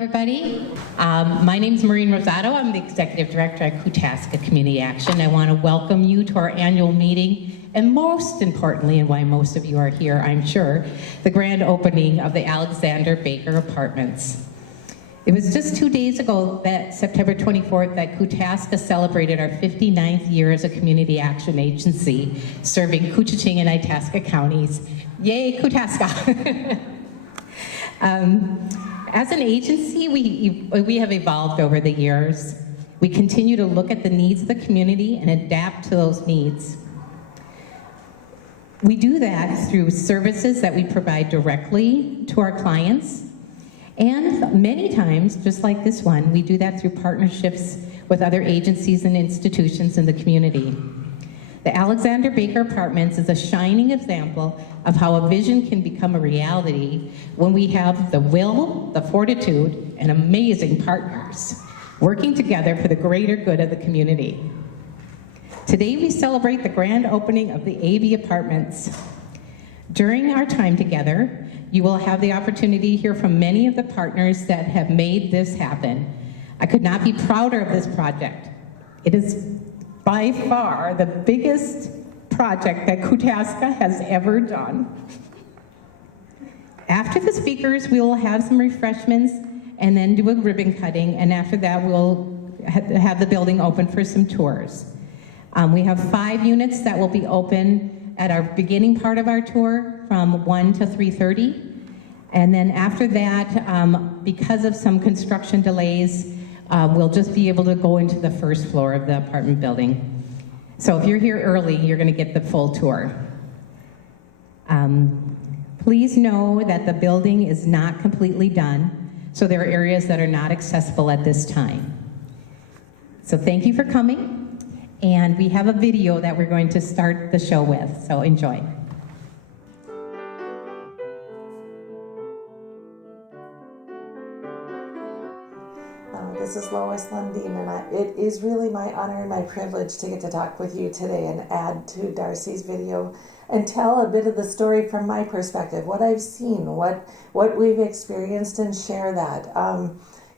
everybody. My name is Maureen Rosato. I'm the Executive Director at Kootasca Community Action. I want to welcome you to our annual meeting, and most importantly, and why most of you are here, I'm sure, the grand opening of the Alexander Baker Apartments. It was just 2 days ago, that September 24th, that Kootasca celebrated our 59th year as a community action agency serving Koochiching and Itasca counties. Yay, Kootasca! As an agency, we have evolved over the years. We continue to look at the needs of the community and adapt to those needs. We do that through services that we provide directly to our clients, and many times, just like this one, we do that through partnerships with other agencies and institutions in the community. The Alexander Baker Apartments is a shining example of how a vision can become a reality when we have the will, the fortitude, and amazing partners working together for the greater good of the community. Today we celebrate the grand opening of the AB Apartments. During our time together, you will have the opportunity to hear from many of the partners that have made this happen. I could not be prouder of this project. It is by far the biggest project that Kootasca has ever done. After the speakers, we will have some refreshments and then do a ribbon cutting, and after that we'll have the building open for some tours. We have 5 units that will be open at our beginning part of our tour from 1 to 3:30, and then after that, because of some construction delays, we'll just be able to go into the first floor of the apartment building. So if you're here early, you're going to get the full tour. Please know that the building is not completely done, so there are areas that are not accessible at this time. So thank you for coming, and we have a video that we're going to start the show with, so enjoy. This is Lois Lundeen, and it is really my honor and my privilege to get to talk with you today and add to Darcy's video and tell a bit of the story from my perspective, what I've seen, what we've experienced, and share that.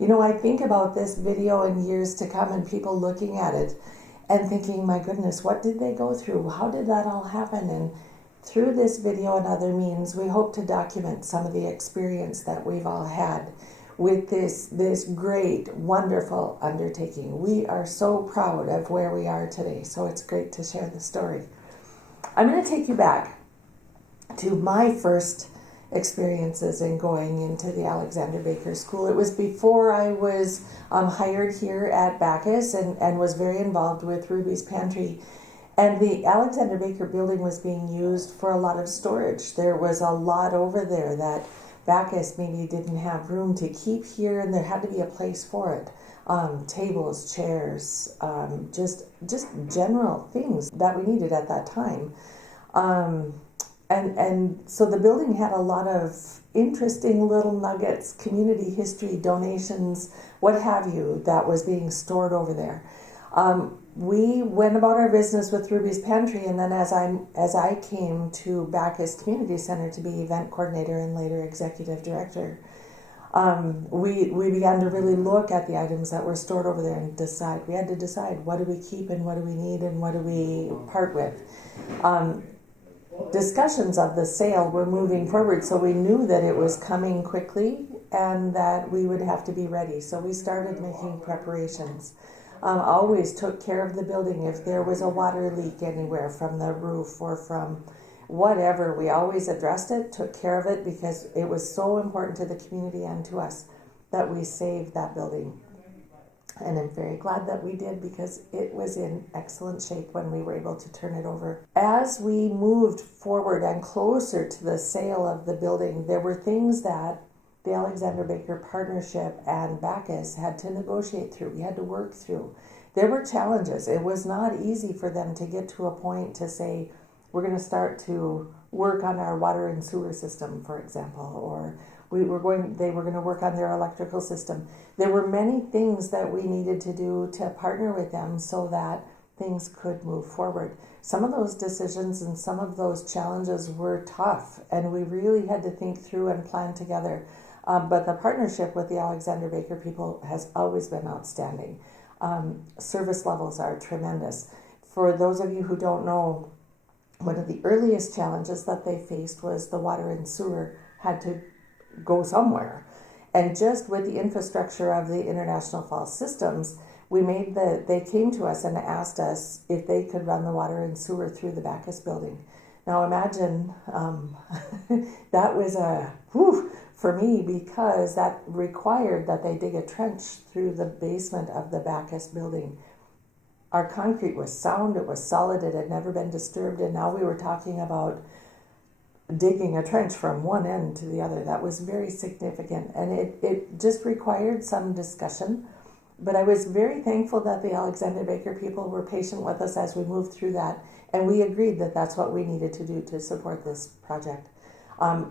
You know, I think about this video in years to come and people looking at it and thinking, my goodness, what did they go through? How did that all happen? And through this video and other means, we hope to document some of the experience that we've all had with this great, wonderful undertaking. We are so proud of where we are today, so it's great to share the story. I'm going to take you back to my first experiences in going into the Alexander Baker School. It was before I was hired here at Backus and was very involved with Ruby's Pantry. And the Alexander Baker building was being used for a lot of storage. There was a lot over there that Backus maybe didn't have room to keep here, and there had to be a place for it. Tables, chairs, just general things that we needed at that time. And so the building had a lot of interesting little nuggets, community history, donations, what have you, that was being stored over there. We went about our business with Ruby's Pantry, and then as I came to Backus Community Center to be event coordinator and later executive director, we began to really look at the items that were stored over there and decide. We had to decide, what do we keep and what do we need and what do we part with. Discussions of the sale were moving forward, so we knew that it was coming quickly and that we would have to be ready. So we started making preparations. Always took care of the building. If there was a water leak anywhere from the roof or from whatever, we always addressed it, took care of it, because it was so important to the community and to us that we saved that building. And I'm very glad that we did, because it was in excellent shape when we were able to turn it over. As we moved forward and closer to the sale of the building, there were things that the Alexander Baker Partnership and Backus had to negotiate through. We had to work through. There were challenges. It was not easy for them to get to a point to say, we're going to start to work on our water and sewer system, for example, or they were going to work on their electrical system. There were many things that we needed to do to partner with them so that things could move forward. Some of those decisions and some of those challenges were tough, and we really had to think through and plan together. But the partnership with the Alexander Baker people has always been outstanding. Service levels are tremendous. For those of you who don't know, one of the earliest challenges that they faced was the water and sewer had to go somewhere. And just with the infrastructure of the International Falls systems, they came to us and asked us if they could run the water and sewer through the Backus building. Now imagine, that was for me, because that required that they dig a trench through the basement of the Backus building. Our concrete was sound, it was solid, it had never been disturbed, and now we were talking about digging a trench from one end to the other. That was very significant, and it just required some discussion. But I was very thankful that the Alexander Baker people were patient with us as we moved through that, and we agreed that that's what we needed to do to support this project.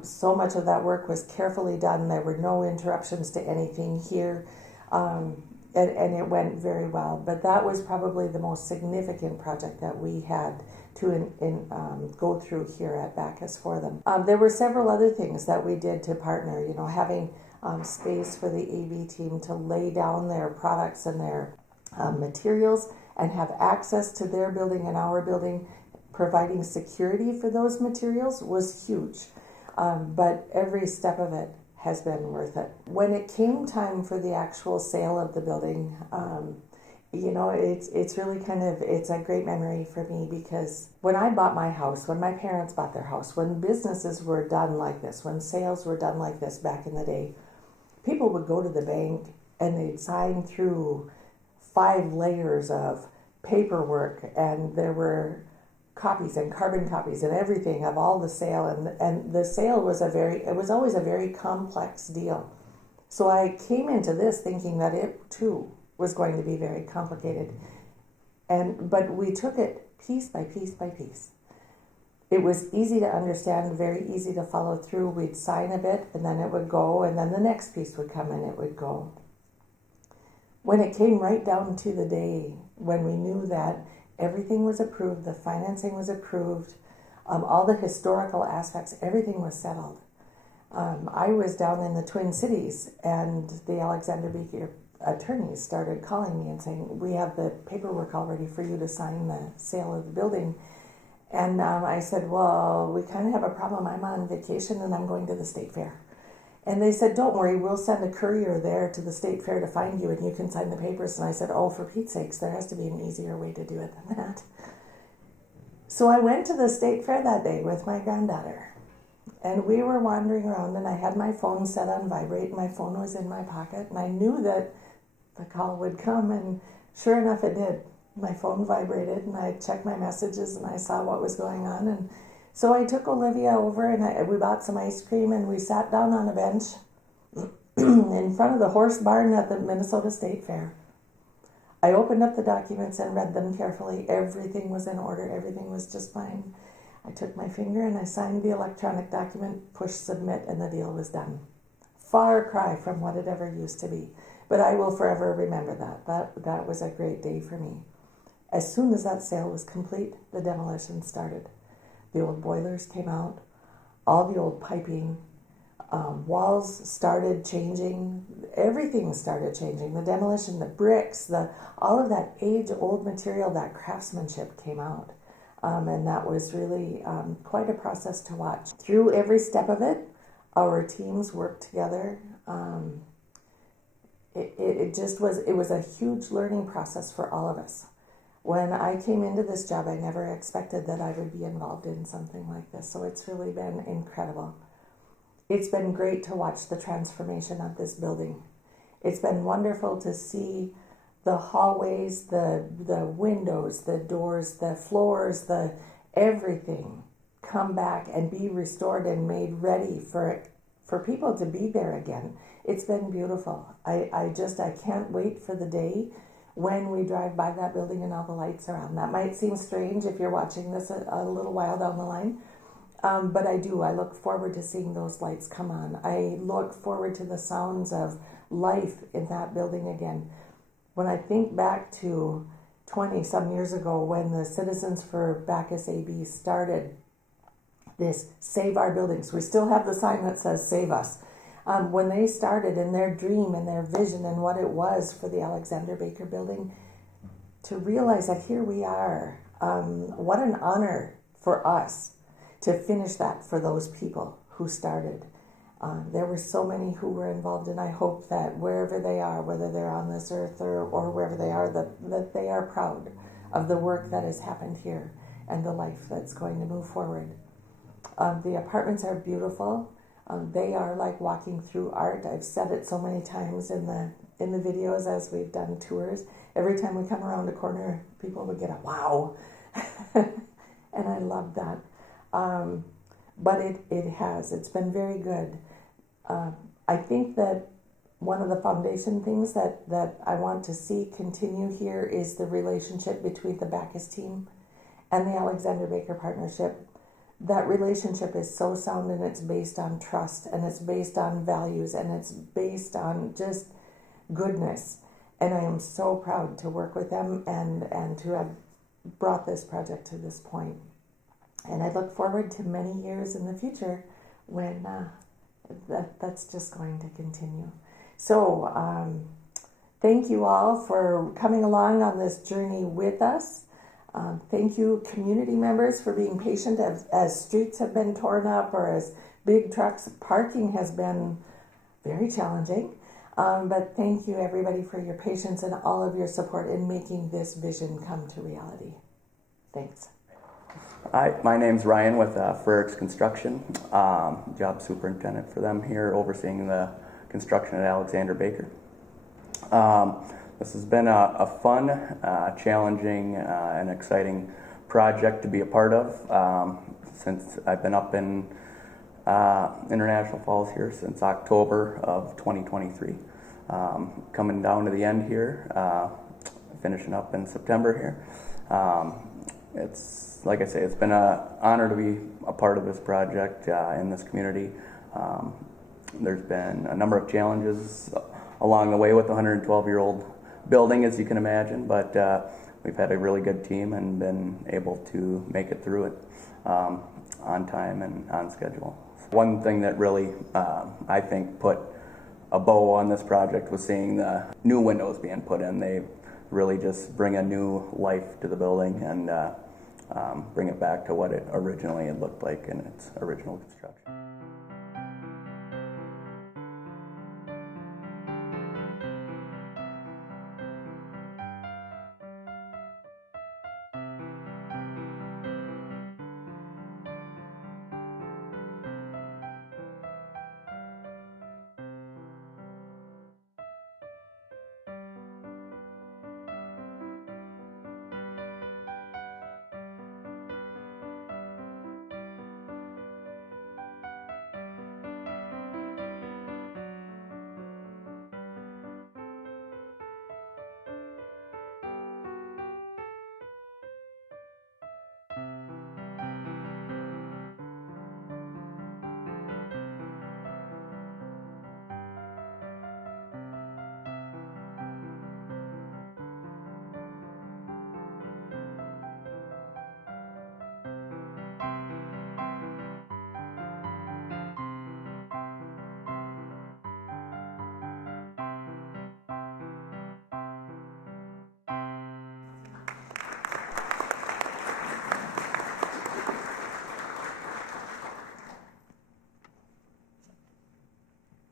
So much of that work was carefully done. There were no interruptions to anything here, and it went very well. But that was probably the most significant project that we had to go through here at Backus for them. There were several other things that we did to partner, having space for the AV team to lay down their products and their materials and have access to their building and our building. Providing security for those materials was huge, but every step of it has been worth it. When it came time for the actual sale of the building, it's really it's a great memory for me, because when I bought my house, when my parents bought their house, when businesses were done like this, when sales were done like this back in the day, people would go to the bank and they'd sign through 5 layers of paperwork, and there were copies and carbon copies and everything of all the sale, and the sale was always a very complex deal. So I came into this thinking that it too was going to be very complicated, but we took it piece by piece by piece. It was easy to understand, very easy to follow through. We'd sign a bit and then it would go, and then the next piece would come and it would go. When it came right down to the day when we knew that everything was approved, the financing was approved, all the historical aspects, everything was settled. I was down in the Twin Cities, and the Alexander Baker attorneys started calling me and saying, we have the paperwork all ready for you to sign the sale of the building. And I said, well, we kind of have a problem. I'm on vacation and I'm going to the state fair. And they said, don't worry, we'll send a courier there to the state fair to find you and you can sign the papers. And I said, oh, for Pete's sakes, there has to be an easier way to do it than that. So I went to the state fair that day with my granddaughter, and we were wandering around, and I had my phone set on vibrate, and my phone was in my pocket, and I knew that the call would come, and sure enough it did. My phone vibrated, and I checked my messages, and I saw what was going on, and so I took Olivia over, and we bought some ice cream, and we sat down on a bench in front of the horse barn at the Minnesota State Fair. I opened up the documents and read them carefully. Everything was in order. Everything was just fine. I took my finger and I signed the electronic document, pushed submit, and the deal was done. Far cry from what it ever used to be. But I will forever remember that. That was a great day for me. As soon as that sale was complete, the demolition started. The old boilers came out, all the old piping, walls started changing, everything started changing. The demolition, the bricks, all of that age-old material, that craftsmanship came out. And that was really quite a process to watch. Through every step of it, our teams worked together. It was a huge learning process for all of us. When I came into this job, I never expected that I would be involved in something like this. So it's really been incredible. It's been great to watch the transformation of this building. It's been wonderful to see the hallways, the windows, the doors, the floors, everything come back and be restored and made ready for people to be there again. It's been beautiful. I can't wait for the day when we drive by that building and all the lights are on. That might seem strange if you're watching this a little while down the line, but I do. I look forward to seeing those lights come on. I look forward to the sounds of life in that building again. When I think back to 20-some years ago when the Citizens for Backus AB started this Save Our Buildings, we still have the sign that says Save Us. When they started in their dream and their vision and what it was for the Alexander Baker Building, to realize that here we are, what an honor for us to finish that for those people who started. There were so many who were involved, and I hope that wherever they are, whether they're on this earth or wherever they are, that they are proud of the work that has happened here and the life that's going to move forward. The apartments are beautiful. They are like walking through art. I've said it so many times in the videos as we've done tours. Every time we come around a corner, people would get a wow. And I love that. But it's been very good. I think that one of the foundation things that I want to see continue here is the relationship between the Backus team and the Alexander Baker Partnership. That relationship is so sound, and it's based on trust, and it's based on values, and it's based on just goodness. And I am so proud to work with them and to have brought this project to this point. And I look forward to many years in the future when that's just going to continue. So thank you all for coming along on this journey with us. Thank you, community members, for being patient as streets have been torn up or as big trucks. Parking has been very challenging. But thank you, everybody, for your patience and all of your support in making this vision come to reality. Thanks. Hi, my name's Ryan with Frericks Construction, job superintendent for them here, overseeing the construction at Alexander Baker. This has been a fun, challenging, and exciting project to be a part of since I've been up in International Falls here since October of 2023. Coming down to the end here, finishing up in September here. It's, like I say, it's been an honor to be a part of this project in this community. There's been a number of challenges along the way with the 112-year-old building, as you can imagine, but we've had a really good team and been able to make it through it on time and on schedule. One thing that really, I think, put a bow on this project was seeing the new windows being put in. They really just bring a new life to the building and bring it back to what it originally had looked like in its original construction.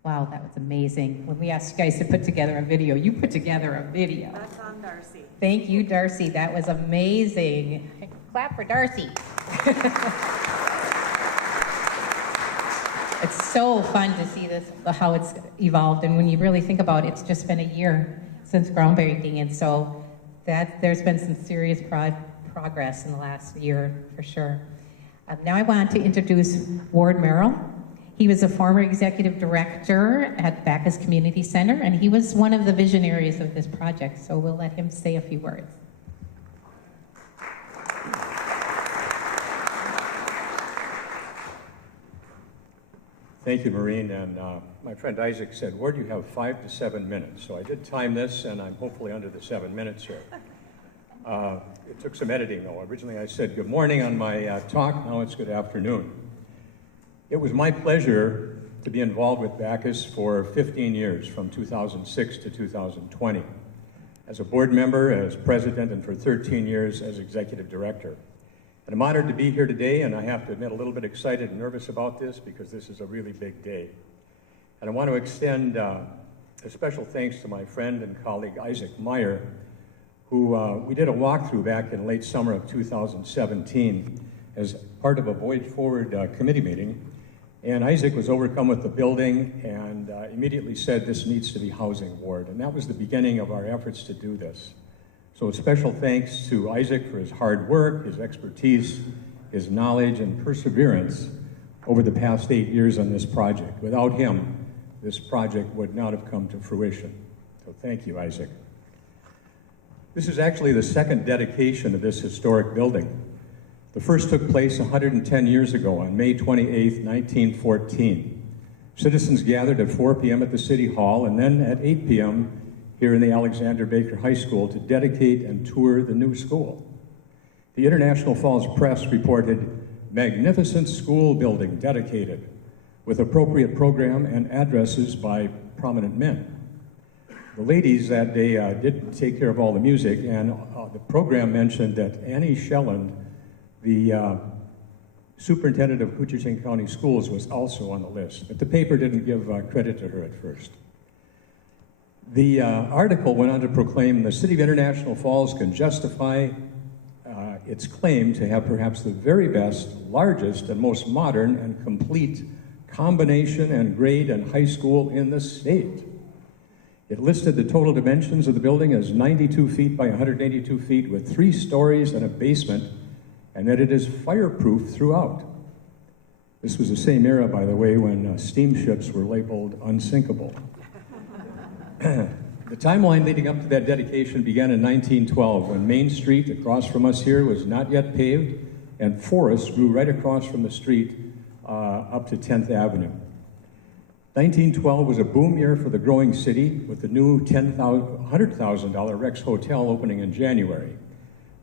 Wow, that was amazing. When we asked you guys to put together a video, you put together a video. That's on Darcy. Thank you, Darcy. That was amazing. Clap for Darcy. It's so fun to see this, how it's evolved. And when you really think about it, it's just been a year since groundbreaking. And so there's been some serious progress in the last year, for sure. Now I want to introduce Ward Merrill. He was a former executive director at Backus Community Center, and he was one of the visionaries of this project, so we'll let him say a few words. Thank you, Maureen, and my friend Isaac said, Ward, you have 5 to 7 minutes, so I did time this, and I'm hopefully under the 7 minutes here. It took some editing, though. Originally I said good morning on my talk, now it's good afternoon. It was my pleasure to be involved with Backus for 15 years, from 2006 to 2020. As a board member, as president, and for 13 years as executive director. And I'm honored to be here today, and I have to admit a little bit excited and nervous about this because this is a really big day. And I want to extend a special thanks to my friend and colleague Isaac Meyer, who we did a walkthrough back in late summer of 2017 as part of a Voice Forward committee meeting. And Isaac was overcome with the building and immediately said this needs to be housing ward. And that was the beginning of our efforts to do this. So a special thanks to Isaac for his hard work, his expertise, his knowledge, and perseverance over the past 8 years on this project. Without him, this project would not have come to fruition. So thank you, Isaac. This is actually the second dedication of this historic building. The first took place 110 years ago on May 28, 1914. Citizens gathered at 4 p.m. at the City Hall and then at 8 p.m. here in the Alexander Baker High School to dedicate and tour the new school. The International Falls Press reported, "Magnificent school building dedicated with appropriate program and addresses by prominent men." The ladies that day did take care of all the music, and the program mentioned that Annie Shelland, the superintendent of Kootasca County Schools, was also on the list, but the paper didn't give credit to her at first. The article went on to proclaim the City of International Falls can justify its claim to have perhaps the very best, largest, and most modern and complete combination and grade and high school in the state. It listed the total dimensions of the building as 92 feet by 182 feet with 3 stories and a basement, and that it is fireproof throughout. This was the same era, by the way, when steamships were labeled unsinkable. The timeline leading up to that dedication began in 1912, when Main Street across from us here was not yet paved, and forests grew right across from the street up to 10th Avenue. 1912 was a boom year for the growing city, with the new $100,000 Rex Hotel opening in January.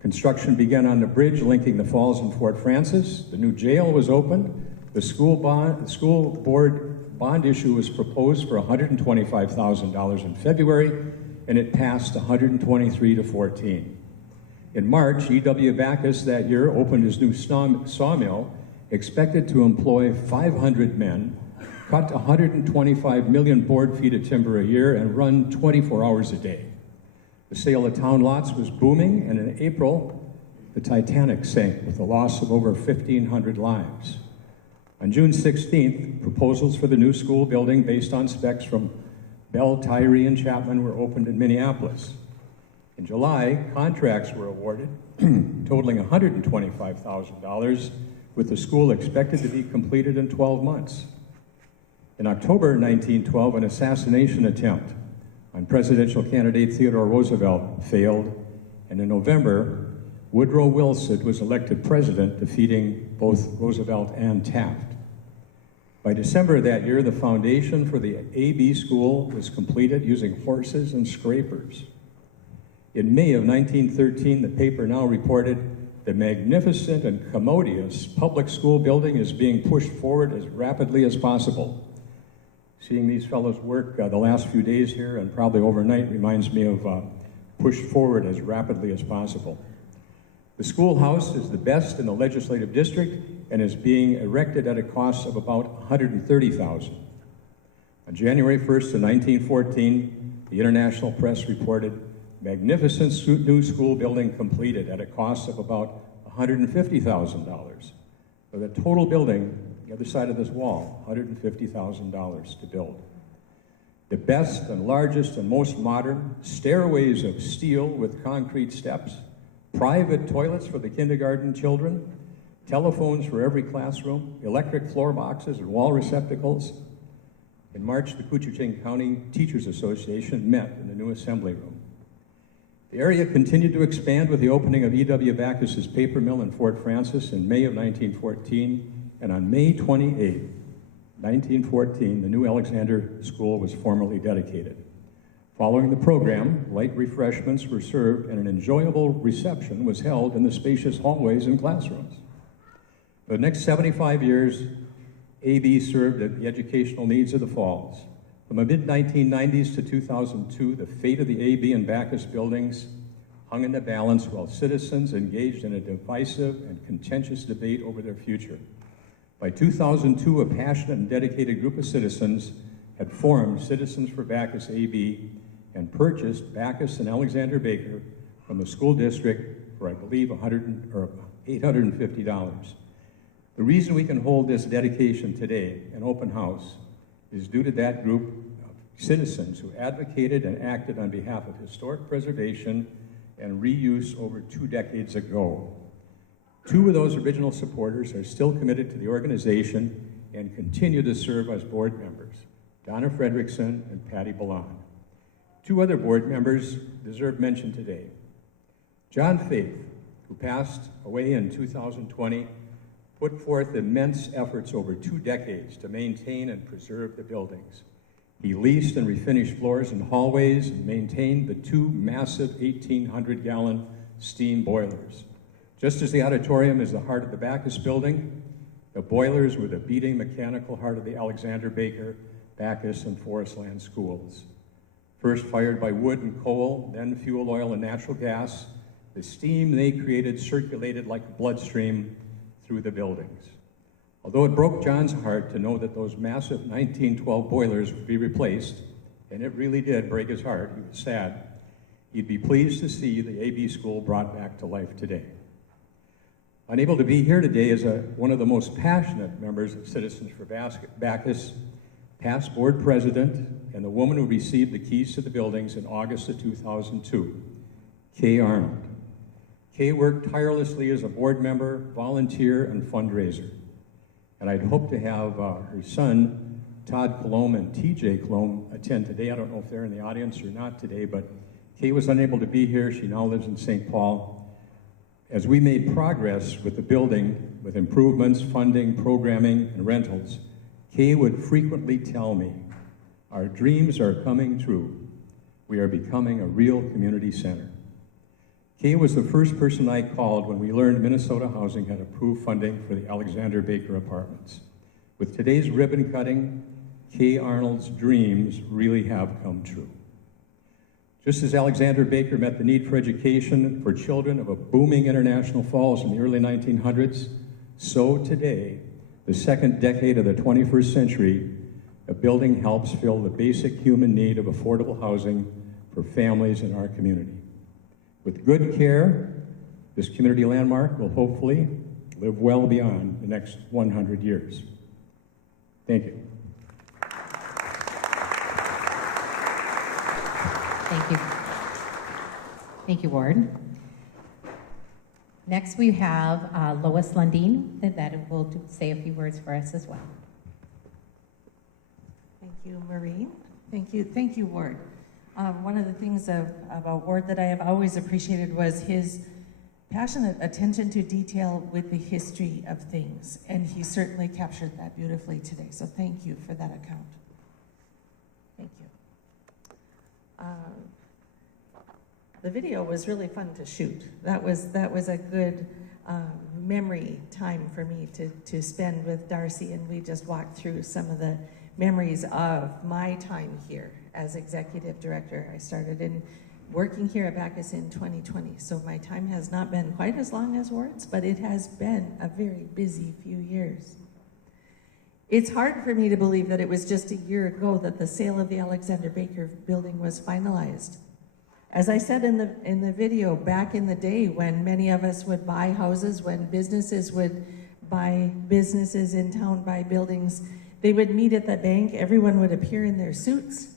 Construction began on the bridge linking the falls and Fort Francis. The new jail was opened. The school board bond issue was proposed for $125,000 in February, and it passed 123 to 14. In March, E.W. Backus that year opened his new sawmill, expected to employ 500 men, cut 125 million board feet of timber a year, and run 24 hours a day. The sale of town lots was booming, and in April, the Titanic sank with the loss of over 1,500 lives. On June 16th, proposals for the new school building based on specs from Bell, Tyree, and Chapman were opened in Minneapolis. In July, contracts were awarded, totaling $125,000, with the school expected to be completed in 12 months. In October 1912, an assassination attempt on presidential candidate Theodore Roosevelt failed, and in November, Woodrow Wilson was elected president, defeating both Roosevelt and Taft. By December of that year, the foundation for the AB school was completed using horses and scrapers. In May of 1913, the paper now reported the magnificent and commodious public school building is being pushed forward as rapidly as possible. Seeing these fellows work the last few days here and probably overnight reminds me of pushed forward as rapidly as possible. The schoolhouse is the best in the legislative district and is being erected at a cost of about $130,000. On January 1st of 1914, the International Press reported magnificent new school building completed at a cost of about $150,000. So the total building, the other side of this wall, $150,000 to build. The best and largest and most modern stairways of steel with concrete steps, private toilets for the kindergarten children, telephones for every classroom, electric floor boxes and wall receptacles. In March, the Kootasca County Teachers Association met in the new assembly room. The area continued to expand with the opening of E.W. Backus's paper mill in Fort Francis in May of 1914, and on May 28, 1914, the new Alexander School was formally dedicated. Following the program, light refreshments were served and an enjoyable reception was held in the spacious hallways and classrooms. For the next 75 years, AB served the educational needs of the Falls. From the mid-1990s to 2002, the fate of the AB and Backus buildings hung in the balance while citizens engaged in a divisive and contentious debate over their future. By 2002, a passionate and dedicated group of citizens had formed Citizens for Backus AB and purchased Backus and Alexander Baker from the school district for, I believe, $850. The reason we can hold this dedication today, an open house, is due to that group of citizens who advocated and acted on behalf of historic preservation and reuse over 2 decades ago. 2 of those original supporters are still committed to the organization and continue to serve as board members, Donna Fredrickson and Patty Ballon. 2 other board members deserve mention today. John Faith, who passed away in 2020, put forth immense efforts over 2 decades to maintain and preserve the buildings. He leased and refinished floors and hallways and maintained the 2 massive 1,800-gallon steam boilers. Just as the auditorium is the heart of the Backus building, the boilers were the beating mechanical heart of the Alexander Baker, Backus, and Forest Land schools. First fired by wood and coal, then fuel oil and natural gas, the steam they created circulated like a bloodstream through the buildings. Although it broke John's heart to know that those massive 1912 boilers would be replaced, and it really did break his heart, he was sad, he'd be pleased to see the AB school brought back to life today. Unable to be here today is one of the most passionate members of Citizens for Backus, past board president, and the woman who received the keys to the buildings in August of 2002, Kay Arnold. Kay worked tirelessly as a board member, volunteer, and fundraiser. And I'd hoped to have her son, Todd Colomb and TJ Colomb, attend today. I don't know if they're in the audience or not today, but Kay was unable to be here. She now lives in St. Paul. As we made progress with the building, with improvements, funding, programming, and rentals, Kay would frequently tell me, our dreams are coming true. We are becoming a real community center. Kay was the first person I called when we learned Minnesota Housing had approved funding for the Alexander Baker apartments. With today's ribbon cutting, Kay Arnold's dreams really have come true. Just as Alexander Baker met the need for education for children of a booming International Falls in the early 1900s, so today, the second decade of the 21st century, a building helps fill the basic human need of affordable housing for families in our community. With good care, this community landmark will hopefully live well beyond the next 100 years. Thank you. Thank you. Thank you, Ward. Next, we have Lois Lundeen that will say a few words for us as well. Thank you, Maureen. Thank you, Ward. One of the things about Ward that I have always appreciated was his passionate attention to detail with the history of things, and he certainly captured that beautifully today, so thank you for that account. Thank you. The video was really fun to shoot. That was a good memory time for me to spend with Darcy, and we just walked through some of the memories of my time here as executive director. I started in working here at Backus in 2020, so my time has not been quite as long as Ward's, but it has been a very busy few years. It's hard for me to believe that it was just a year ago that the sale of the Alexander Baker building was finalized. As I said in the video, back in the day when many of us would buy houses, when businesses would buy businesses in town, buy buildings, they would meet at the bank, everyone would appear in their suits.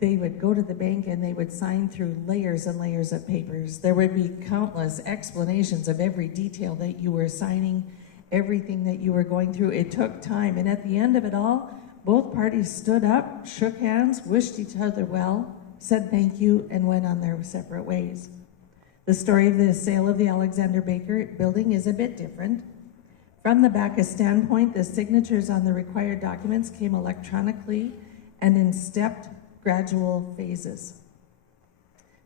They would go to the bank and they would sign through layers and layers of papers. There would be countless explanations of every detail that you were signing, everything that you were going through. It took time, and at the end of it all, both parties stood up, shook hands, wished each other well, said thank you, and went on their separate ways. The story of the sale of the Alexander Baker building is a bit different. From the Backus standpoint, the signatures on the required documents came electronically and in stepped, gradual phases.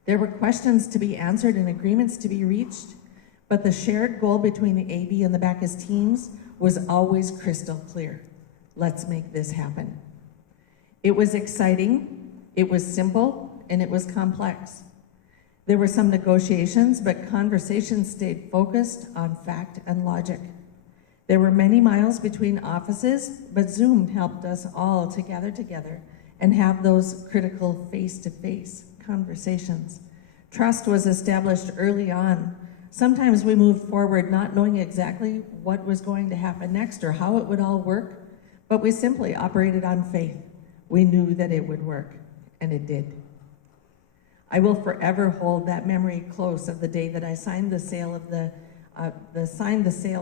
There were questions to be answered and agreements to be reached, but the shared goal between the AB and the Backus teams was always crystal clear. Let's make this happen. It was exciting, it was simple, and it was complex. There were some negotiations, but conversations stayed focused on fact and logic. There were many miles between offices, but Zoom helped us all to gather together and have those critical face-to-face conversations. Trust was established early on. Sometimes we moved forward not knowing exactly what was going to happen next or how it would all work, but we simply operated on faith. We knew that it would work, and it did. I will forever hold that memory close of the day that I signed the sale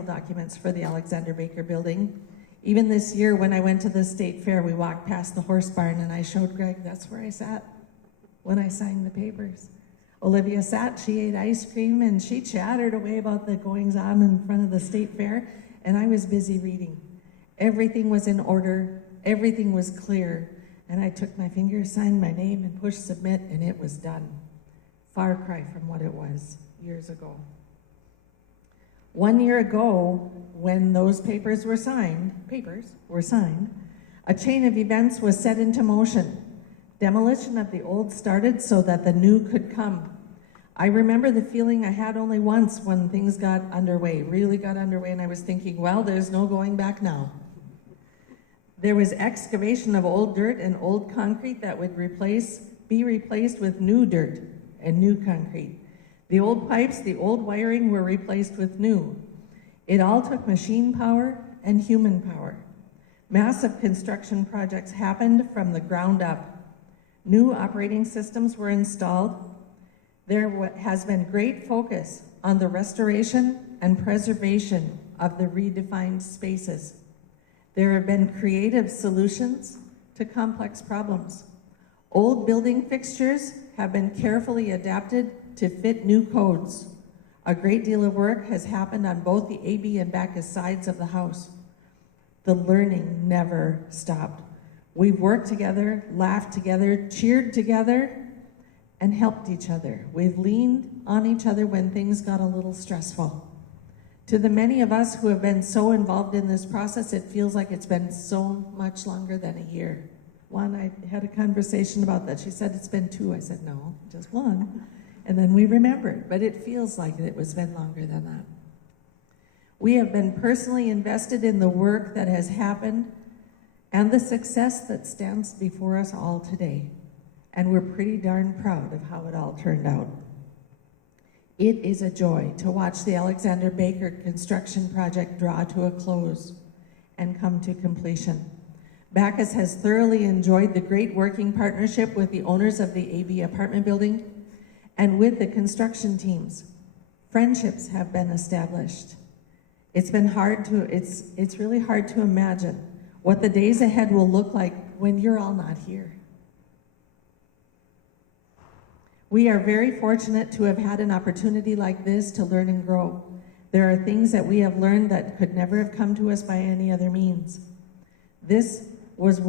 documents for the Alexander Baker building. Even this year, when I went to the state fair, we walked past the horse barn, and I showed Greg that's where I sat when I signed the papers. Olivia sat, she ate ice cream, and she chattered away about the goings-on in front of the state fair, and I was busy reading. Everything was in order, everything was clear, and I took my finger, signed my name, and pushed submit, and it was done. Far cry from what it was years ago. 1 year ago, when those papers were signed, a chain of events was set into motion. Demolition of the old started so that the new could come. I remember the feeling I had only once when things got underway, really got underway, and I was thinking, well, there's no going back now. There was excavation of old dirt and old concrete that would be replaced with new dirt and new concrete. The old pipes, the old wiring were replaced with new. It all took machine power and human power. Massive construction projects happened from the ground up. New operating systems were installed. There has been great focus on the restoration and preservation of the redefined spaces. There have been creative solutions to complex problems. Old building fixtures have been carefully adapted to fit new codes. A great deal of work has happened on both the AB and Backus sides of the house. The learning never stopped. We've worked together, laughed together, cheered together, and helped each other. We've leaned on each other when things got a little stressful. To the many of us who have been so involved in this process, it feels like it's been so much longer than a year. I had a conversation about that. She said, it's been 2. I said, no, just 1. And then we remembered, but it feels like it was been longer than that. We have been personally invested in the work that has happened and the success that stands before us all today. And we're pretty darn proud of how it all turned out. It is a joy to watch the Alexander Baker construction project draw to a close and come to completion. Backus has thoroughly enjoyed the great working partnership with the owners of the AB apartment building and with the construction teams. Friendships have been established. It's really hard to imagine what the days ahead will look like when you're all not here. We are very fortunate to have had an opportunity like this to learn and grow. There are things that we have learned that could never have come to us by any other means. This was a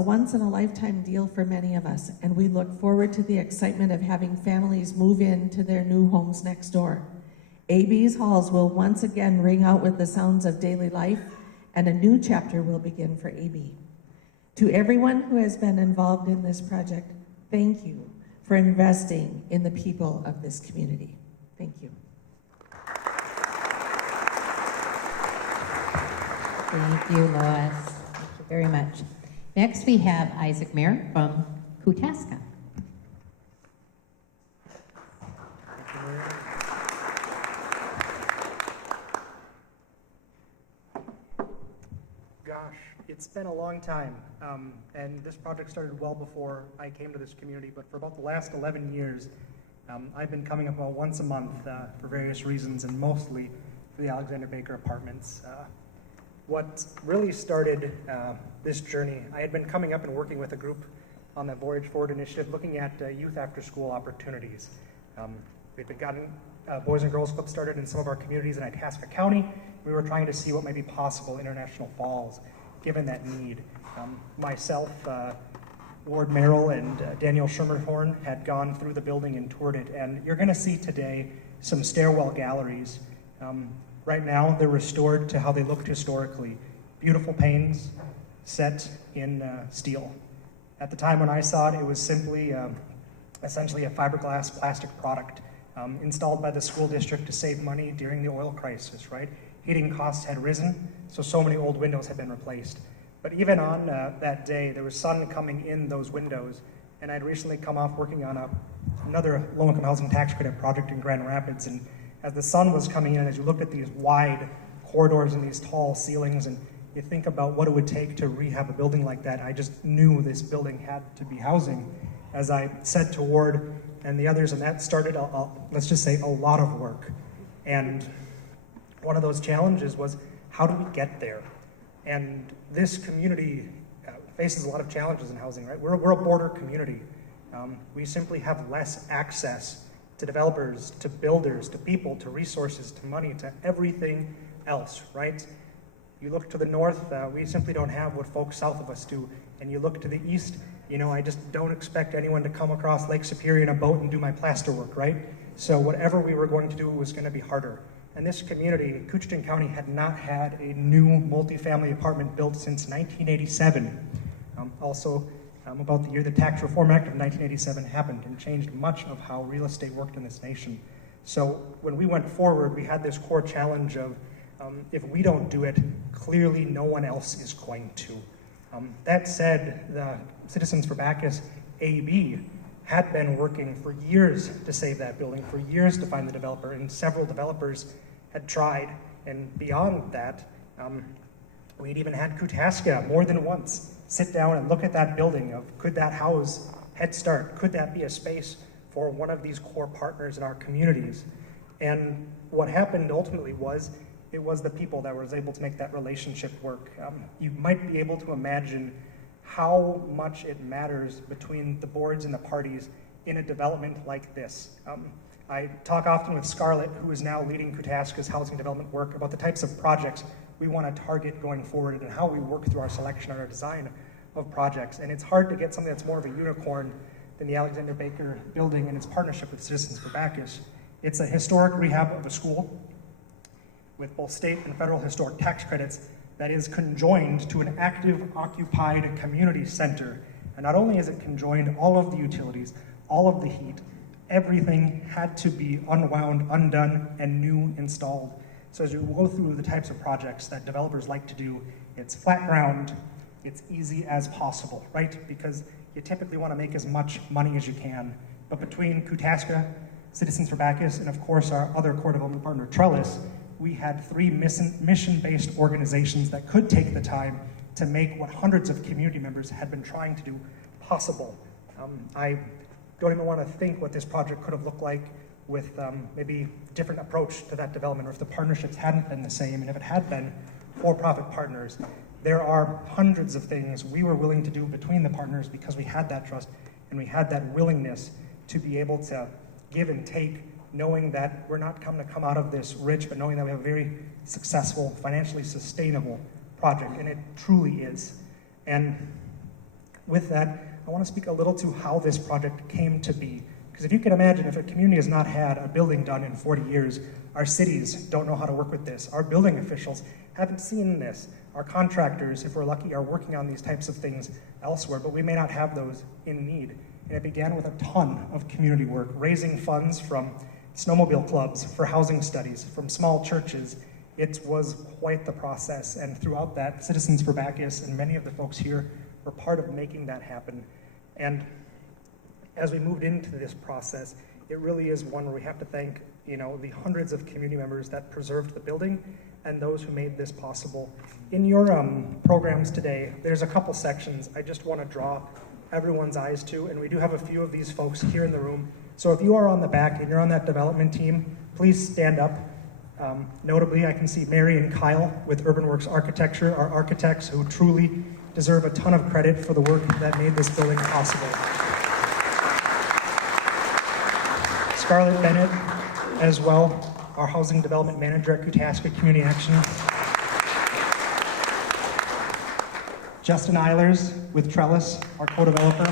once-in-a-lifetime deal for many of us, and we look forward to the excitement of having families move into their new homes next door. AB's halls will once again ring out with the sounds of daily life, and a new chapter will begin for AB. To everyone who has been involved in this project, thank you for investing in the people of this community. Thank you. Thank you, Lois. Thank you very much. Next, we have Isaac Mayer from Kootasca. Gosh, it's been a long time, and this project started well before I came to this community, but for about the last 11 years, I've been coming up about once a month for various reasons, and mostly for the Alexander Baker Apartments. What really started this journey, I had been coming up and working with a group on the Voyage Forward initiative looking at youth after-school opportunities. We've been gotten Boys and Girls Club started in some of our communities in Kootasca County. We were trying to see what might be possible in International Falls, given that need. Myself, Ward Merrill, and Daniel Schermerhorn had gone through the building and toured it, and you're going to see today some stairwell galleries. Right now, they're restored to how they looked historically, beautiful panes set in steel. At the time when I saw it, it was simply essentially a fiberglass plastic product installed by the school district to save money during the oil crisis, right? Heating costs had risen, so many old windows had been replaced. But even on that day, there was sun coming in those windows, and I'd recently come off working on another low-income housing tax credit project in Grand Rapids, and as the sun was coming in, as you looked at these wide corridors and these tall ceilings, and you think about what it would take to rehab a building like that, I just knew this building had to be housing. As I said to Ward and the others, and that started, let's just say, a lot of work. And one of those challenges was, how do we get there? And this community faces a lot of challenges in housing, right? We're a border community. We simply have less access to developers, to builders, to people, to resources, to money, to everything else, right? You look to the north, we simply don't have what folks south of us do. And you look to the east, I just don't expect anyone to come across Lake Superior in a boat and do my plaster work, right? So whatever we were going to do was going to be harder. And this community, Kootasca County, had not had a new multifamily apartment built since 1987. About the year the Tax Reform Act of 1987 happened and changed much of how real estate worked in this nation. So when we went forward, we had this core challenge of, if we don't do it, clearly no one else is going to. That said, the Citizens for Backus, AB, had been working for years to save that building, for years to find the developer, and several developers had tried. And beyond that, we'd even had Kootasca more than once sit down and look at that building of, could that house Head Start? Could that be a space for one of these core partners in our communities? And what happened ultimately was, it was the people that was able to make that relationship work. You might be able to imagine how much it matters between the boards and the parties in a development like this. I talk often with Scarlett, who is now leading Kootasca's housing development work, about the types of projects we want to target going forward and how we work through our selection and our design of projects. And it's hard to get something that's more of a unicorn than the Alexander Baker building and its partnership with Citizens for Backus. It's a historic rehab of a school with both state and federal historic tax credits that is conjoined to an active, occupied community center. And not only is it conjoined, all of the utilities, all of the heat, everything had to be unwound, undone, and new installed. So as you go through the types of projects that developers like to do, it's flat ground, it's easy as possible, right? Because you typically want to make as much money as you can. But between Kootasca, Citizens for Backus, and of course our other core development partner, Trellis, we had 3 mission-based organizations that could take the time to make what hundreds of community members had been trying to do possible. I don't even want to think what this project could have looked like with maybe a different approach to that development, or if the partnerships hadn't been the same, and if it had been for-profit partners. There are hundreds of things we were willing to do between the partners because we had that trust and we had that willingness to be able to give and take, knowing that we're not going to come out of this rich, but knowing that we have a very successful, financially sustainable project, and it truly is. And with that, I want to speak a little to how this project came to be. Because if you can imagine, if a community has not had a building done in 40 years, our cities don't know how to work with this. Our building officials haven't seen this. Our contractors, if we're lucky, are working on these types of things elsewhere, but we may not have those in need. And it began with a ton of community work, raising funds from snowmobile clubs for housing studies, from small churches. It was quite the process, and throughout that, Citizens for Backus and many of the folks here were part of making that happen. And as we moved into this process, it really is one where we have to thank, the hundreds of community members that preserved the building and those who made this possible. In your programs today, there's a couple sections I just want to draw everyone's eyes to, and we do have a few of these folks here in the room. So if you are on the back and you're on that development team, please stand up. Notably, I can see Mary and Kyle with Urban Works Architecture, our architects who truly deserve a ton of credit for the work that made this building possible. Scarlett Bennett, as well, our housing development manager at Kootasca Community Action. Justin Eilers with Trellis, our co-developer.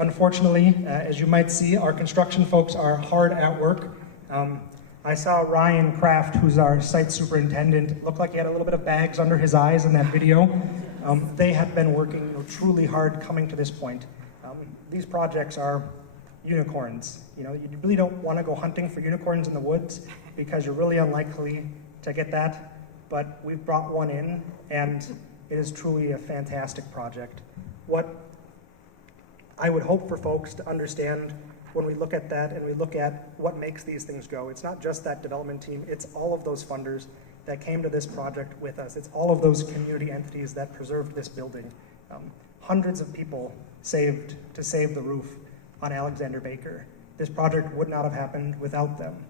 Unfortunately, as you might see, our construction folks are hard at work. I saw Ryan Kraft, who's our site superintendent, looked like he had a little bit of bags under his eyes in that video. They had been working truly hard coming to this point. These projects are unicorns. You really don't want to go hunting for unicorns in the woods because you're really unlikely to get that, but we've brought one in, and it is truly a fantastic project. What I would hope for folks to understand when we look at that and we look at what makes these things go, it's not just that development team, it's all of those funders that came to this project with us. It's all of those community entities that preserved this building. Hundreds of people saved to save the roof on Alexander Baker. This project would not have happened without them.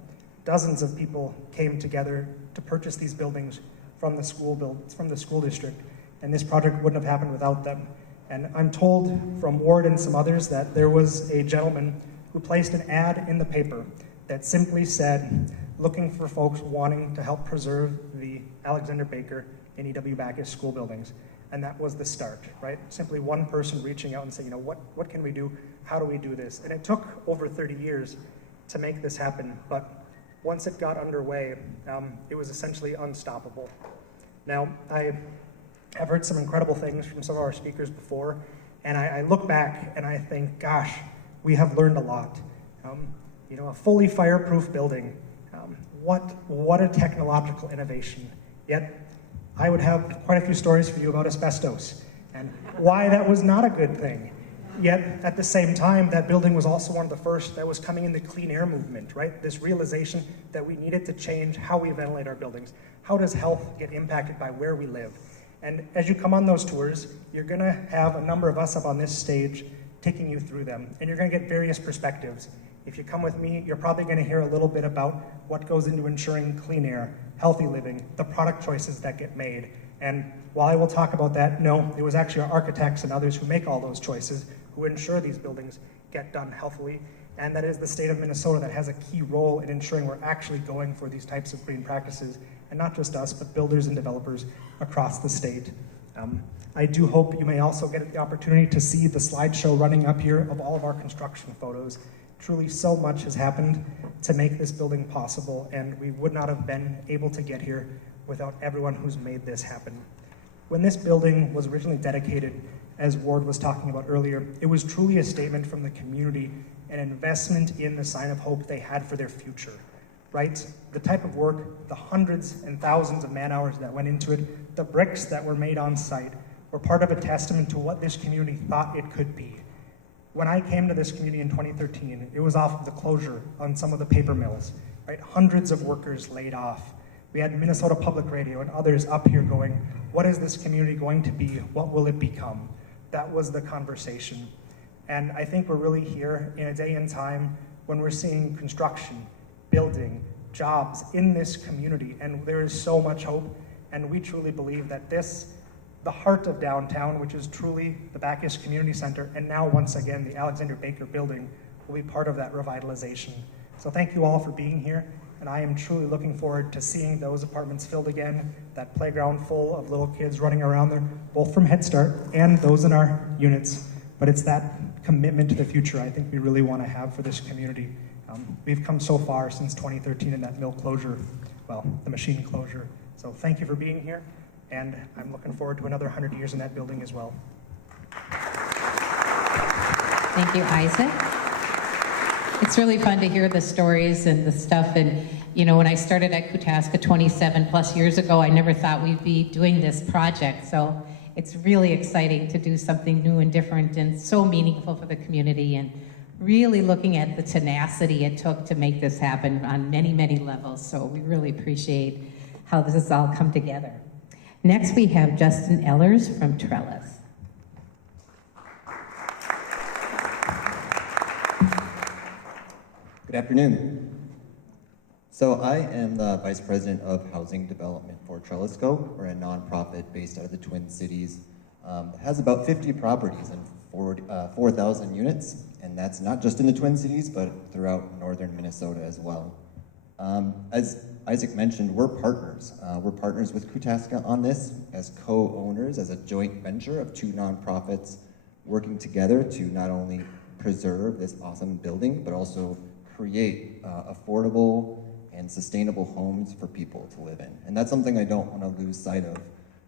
Dozens of people came together to purchase these buildings from the school district, and this project wouldn't have happened without them. And I'm told from Ward and some others that there was a gentleman who placed an ad in the paper that simply said, looking for folks wanting to help preserve the Alexander Baker and E.W. Backus school buildings. And that was the start, right? Simply one person reaching out and saying, what can we do? How do we do this? And it took over 30 years to make this happen, but once it got underway, it was essentially unstoppable. Now, I have heard some incredible things from some of our speakers before, and I look back and I think, gosh, we have learned a lot. A fully fireproof building, what a technological innovation. Yet, I would have quite a few stories for you about asbestos and why that was not a good thing. Yet, at the same time, that building was also one of the first that was coming in the clean air movement, right? This realization that we needed to change how we ventilate our buildings. How does health get impacted by where we live? And as you come on those tours, you're gonna have a number of us up on this stage taking you through them, and you're gonna get various perspectives. If you come with me, you're probably gonna hear a little bit about what goes into ensuring clean air, healthy living, the product choices that get made. And while I will talk about that, no, it was actually our architects and others who make all those choices who ensure these buildings get done healthily. And that is the state of Minnesota that has a key role in ensuring we're actually going for these types of green practices, and not just us, but builders and developers across the state. I do hope you may also get the opportunity to see the slideshow running up here of all of our construction photos. Truly, so much has happened to make this building possible, and we would not have been able to get here without everyone who's made this happen. When this building was originally dedicated, as Ward was talking about earlier, it was truly a statement from the community, an investment in the sign of hope they had for their future, right? The type of work, the hundreds and thousands of man hours that went into it, the bricks that were made on site, were part of a testament to what this community thought it could be. When I came to this community in 2013, it was off of the closure on some of the paper mills, right? Hundreds of workers laid off. We had Minnesota Public Radio and others up here going, what is this community going to be? What will it become? That was the conversation. And I think we're really here in a day and time when we're seeing construction, building, jobs in this community, and there is so much hope, and we truly believe that the heart of downtown, which is truly the Backus Community Center, and now once again the Alexander Baker Building, will be part of that revitalization. So thank you all for being here, and I am truly looking forward to seeing those apartments filled again, that playground full of little kids running around there, both from Head Start and those in our units. But it's that commitment to the future I think we really want to have for this community. We've come so far since 2013 in that mill closure, the machine closure. So thank you for being here, and I'm looking forward to another 100 years in that building as well. Thank you, Isaac. It's really fun to hear the stories and the stuff. And, when I started at Kootasca 27 plus years ago, I never thought we'd be doing this project. So it's really exciting to do something new and different and so meaningful for the community, and really looking at the tenacity it took to make this happen on many, many levels. So we really appreciate how this has all come together. Next, we have Justin Ellers from Trellis. Good afternoon. So I am the Vice President of Housing Development for Trellisco. We're a nonprofit based out of the Twin Cities. It has about 50 properties and 4,000 units, and that's not just in the Twin Cities, but throughout northern Minnesota as well. As Isaac mentioned, we're partners. We're partners with Kootasca on this as co-owners, as a joint venture of two nonprofits working together to not only preserve this awesome building, but also create affordable and sustainable homes for people to live in. And that's something I don't want to lose sight of.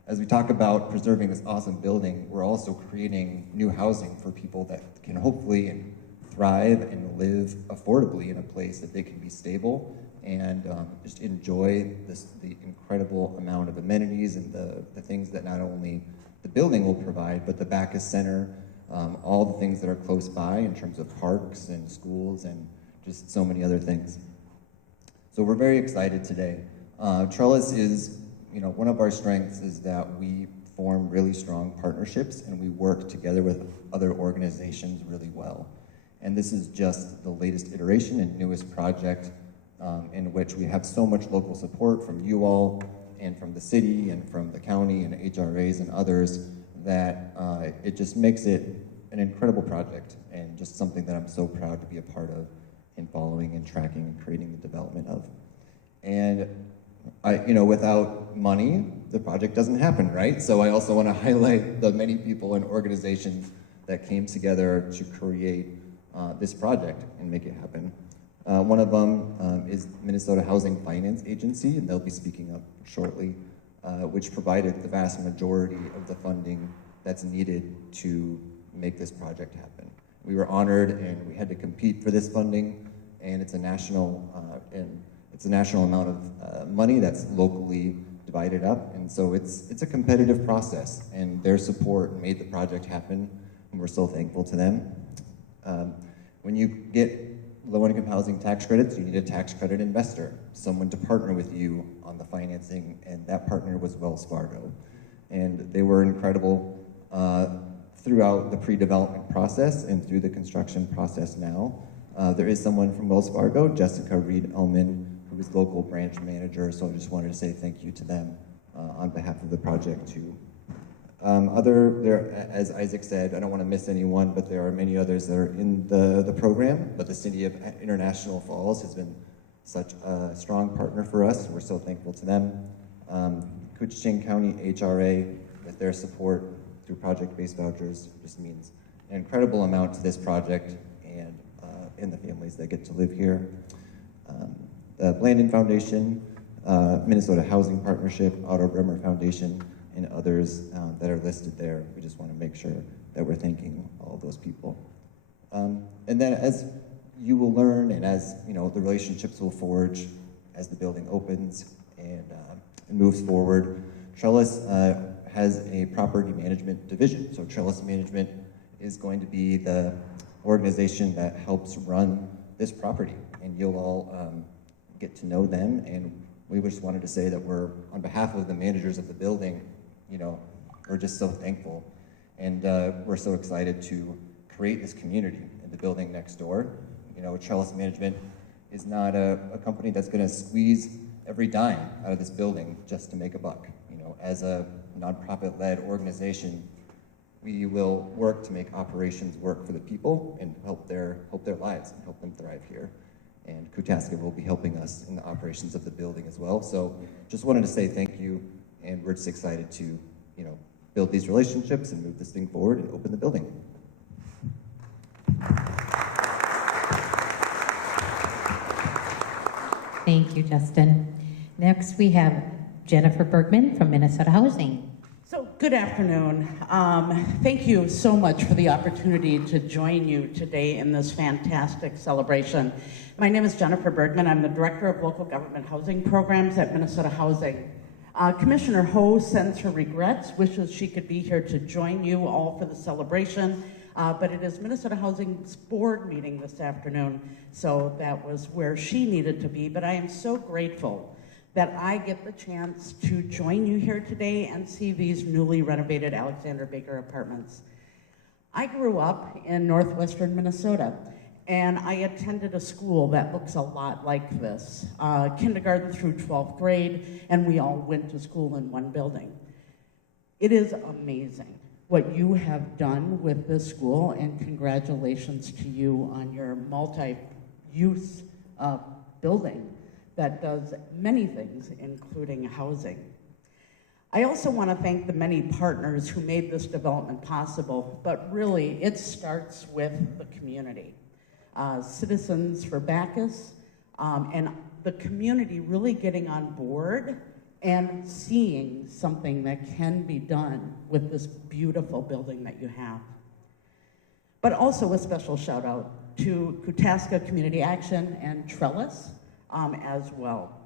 As we talk about preserving this awesome building, we're also creating new housing for people that can hopefully thrive and live affordably in a place that they can be stable and just enjoy the incredible amount of amenities and the things that not only the building will provide, but the Backus Center, all the things that are close by in terms of parks and schools and just so many other things. So we're very excited today. Trellis is, one of our strengths is that we form really strong partnerships and we work together with other organizations really well. And this is just the latest iteration and newest project in which we have so much local support from you all and from the city and from the county and HRAs and others that it just makes it an incredible project and just something that I'm so proud to be a part of in following and tracking and creating the development of. And without money, the project doesn't happen, right? So I also want to highlight the many people and organizations that came together to create this project and make it happen. One of them is Minnesota Housing Finance Agency, and they'll be speaking up shortly, which provided the vast majority of the funding that's needed to make this project happen. We were honored, and we had to compete for this funding, and it's a national amount of money that's locally divided up, and so it's a competitive process, and their support made the project happen, and we're so thankful to them. When you get low-income housing tax credits, you need a tax credit investor, someone to partner with you on the financing, and that partner was Wells Fargo. And they were incredible throughout the pre-development process and through the construction process now. There is someone from Wells Fargo, Jessica Reed-Elman, who is local branch manager, so I just wanted to say thank you to them on behalf of the project too. As Isaac said, I don't want to miss anyone, but there are many others that are in the program, but the City of International Falls has been such a strong partner for us. We're so thankful to them. Kootasca County HRA, with their support through project-based vouchers, just means an incredible amount to this project and the families that get to live here. The Blandon Foundation, Minnesota Housing Partnership, Otto Bremer Foundation, and others that are listed there. We just want to make sure that we're thanking all of those people. And then as you will learn and as the relationships will forge as the building opens and moves forward, Trellis has a property management division. So Trellis Management is going to be the organization that helps run this property, and you'll all get to know them. And we just wanted to say that we're, on behalf of the managers of the building, we're just so thankful. And we're so excited to create this community in the building next door. Trellis Management is not a company that's gonna squeeze every dime out of this building just to make a buck. As a nonprofit-led organization, we will work to make operations work for the people and help their lives and help them thrive here. And Kootasca will be helping us in the operations of the building as well. So just wanted to say thank you, and we're just excited to, build these relationships and move this thing forward and open the building. Thank you, Justin. Next, we have Jennifer Bergman from Minnesota Housing. So, good afternoon. Thank you so much for the opportunity to join you today in this fantastic celebration. My name is Jennifer Bergman. I'm the Director of Local Government Housing Programs at Minnesota Housing. Commissioner Ho sends her regrets, wishes she could be here to join you all for the celebration, but it is Minnesota Housing's board meeting this afternoon, so that was where she needed to be. But I am so grateful that I get the chance to join you here today and see these newly renovated Alexander Baker apartments. I grew up in northwestern Minnesota, and I attended a school that looks a lot like this, kindergarten through 12th grade, and we all went to school in one building. It is amazing what you have done with this school, and congratulations to you on your multi-use building that does many things, including housing. I also want to thank the many partners who made this development possible, but really it starts with the community. Citizens for Backus, and the community really getting on board and seeing something that can be done with this beautiful building that you have. But also a special shout out to Kootasca Community Action and Trellis as well.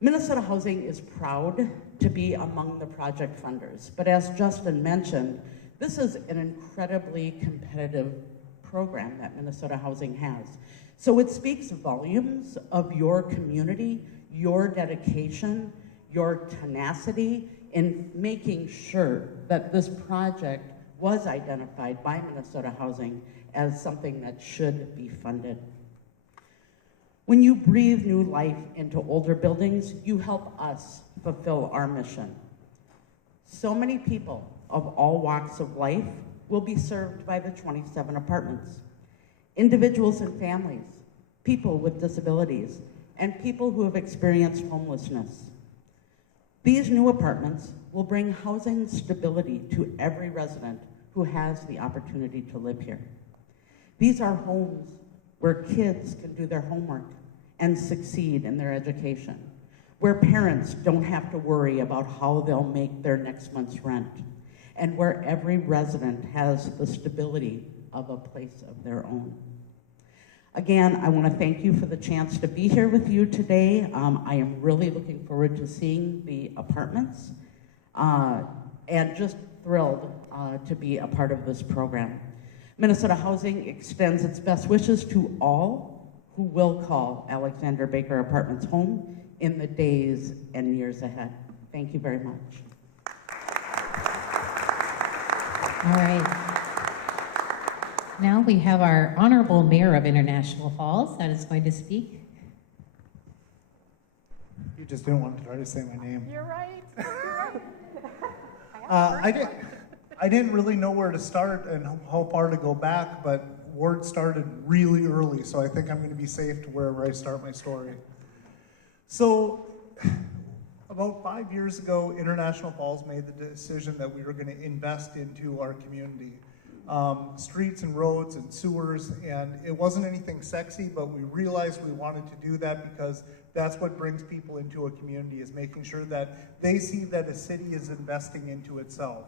Minnesota Housing is proud to be among the project funders, but as Justin mentioned, this is an incredibly competitive program that Minnesota Housing has. So it speaks volumes of your community, your dedication, your tenacity in making sure that this project was identified by Minnesota Housing as something that should be funded. When you breathe new life into older buildings, you help us fulfill our mission. So many people of all walks of life will be served by the 27 apartments. Individuals and families, people with disabilities, and people who have experienced homelessness. These new apartments will bring housing stability to every resident who has the opportunity to live here. These are homes where kids can do their homework and succeed in their education, where parents don't have to worry about how they'll make their next month's rent, and where every resident has the stability of a place of their own. Again, I want to thank you for the chance to be here with you today. I am really looking forward to seeing the apartments and just thrilled to be a part of this program. Minnesota Housing extends its best wishes to all who will call Alexander Baker Apartments home in the days and years ahead. Thank you very much. All right. Now we have our Honorable Mayor of International Falls that is going to speak. You just didn't want to try to say my name. You're right. You're right. I didn't really know where to start and how far to go back, but Ward started really early, so I think I'm going to be safe to wherever I start my story. So, about 5 years ago, International Falls made the decision that we were going to invest into our community. Streets and roads and sewers, and it wasn't anything sexy, but we realized we wanted to do that because that's what brings people into a community, is making sure that they see that a city is investing into itself.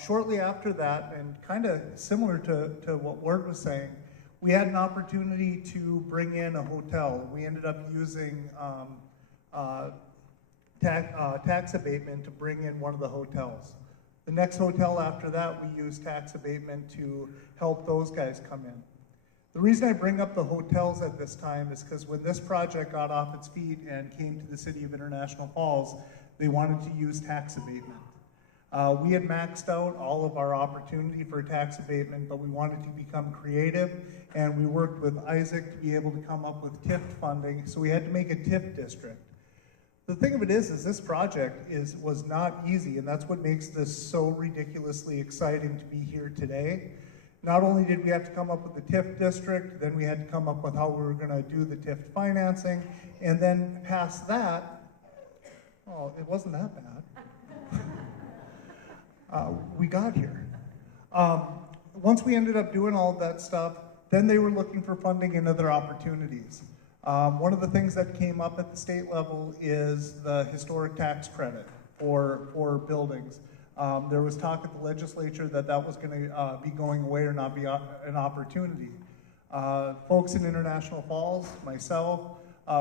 Shortly after that, and kind of similar to what Ward was saying, we had an opportunity to bring in a hotel. We ended up using tax abatement to bring in one of the hotels. The next hotel after that, we used tax abatement to help those guys come in. The reason I bring up the hotels at this time is because when this project got off its feet and came to the city of International Falls, they wanted to use tax abatement. We had maxed out all of our opportunity for tax abatement, but we wanted to become creative, and we worked with Isaac to be able to come up with TIF funding, so we had to make a TIF district. The thing of it is this project was not easy, and that's what makes this so ridiculously exciting to be here today. Not only did we have to come up with the TIF district, then we had to come up with how we were going to do the TIF financing, and then past that, oh, it wasn't that bad. We got here. Once we ended up doing all of that stuff, then they were looking for funding and other opportunities. One of the things that came up at the state level is the historic tax credit for buildings. There was talk at the legislature that was going to be going away or not be an opportunity. Folks in International Falls, myself,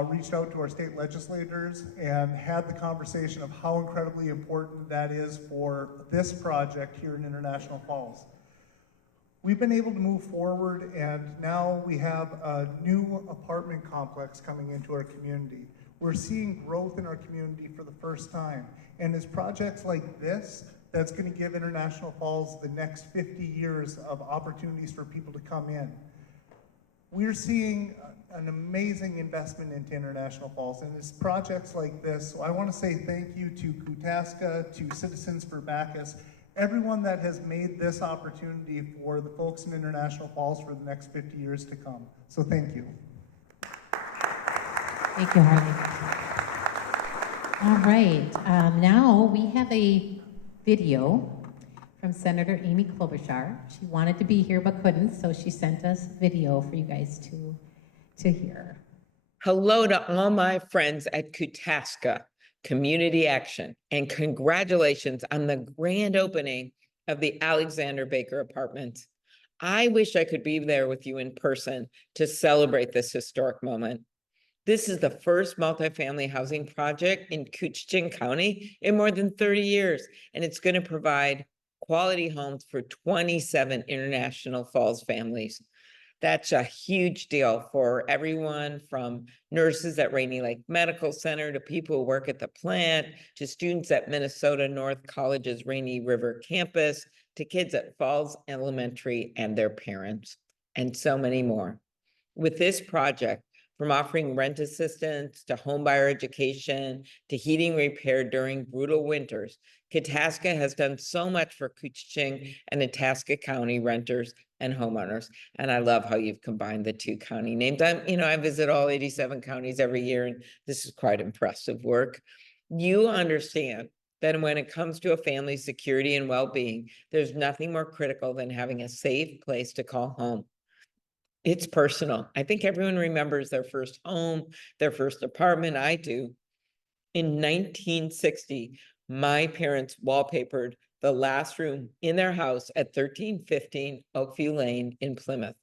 reached out to our state legislators and had the conversation of how incredibly important that is for this project here in International Falls. We've been able to move forward, and now we have a new apartment complex coming into our community. We're seeing growth in our community for the first time, and it's projects like this that's going to give International Falls the next 50 years of opportunities for people to come in. We're seeing an amazing investment into International Falls, and it's projects like this. So I want to say thank you to Kootasca, to Citizens for Backus, everyone that has made this opportunity for the folks in International Falls for the next 50 years to come. So thank you. Thank you, Harley. All right, now we have a video from Senator Amy Klobuchar. She wanted to be here but couldn't, so she sent us video for you guys to hear. Hello to all my friends at Kootasca Community Action, and congratulations on the grand opening of the Alexander Baker Apartments. I wish I could be there with you in person to celebrate this historic moment. This is the first multifamily housing project in Kootasca County in more than 30 years, and it's going to provide quality homes for 27 International Falls families. That's a huge deal for everyone from nurses at Rainy Lake Medical Center to people who work at the plant, to students at Minnesota North College's Rainy River campus, to kids at Falls Elementary and their parents, and so many more. With this project, from offering rent assistance to homebuyer education to heating repair during brutal winters, Kootasca has done so much for Kootasca and Itasca County renters and homeowners. And I love how you've combined the two county names. I visit all 87 counties every year, and this is quite impressive work. You understand that when it comes to a family's security and well-being, there's nothing more critical than having a safe place to call home. It's personal. I think everyone remembers their first home, their first apartment. I do. In 1960, my parents wallpapered the last room in their house at 1315 Oakview Lane in Plymouth.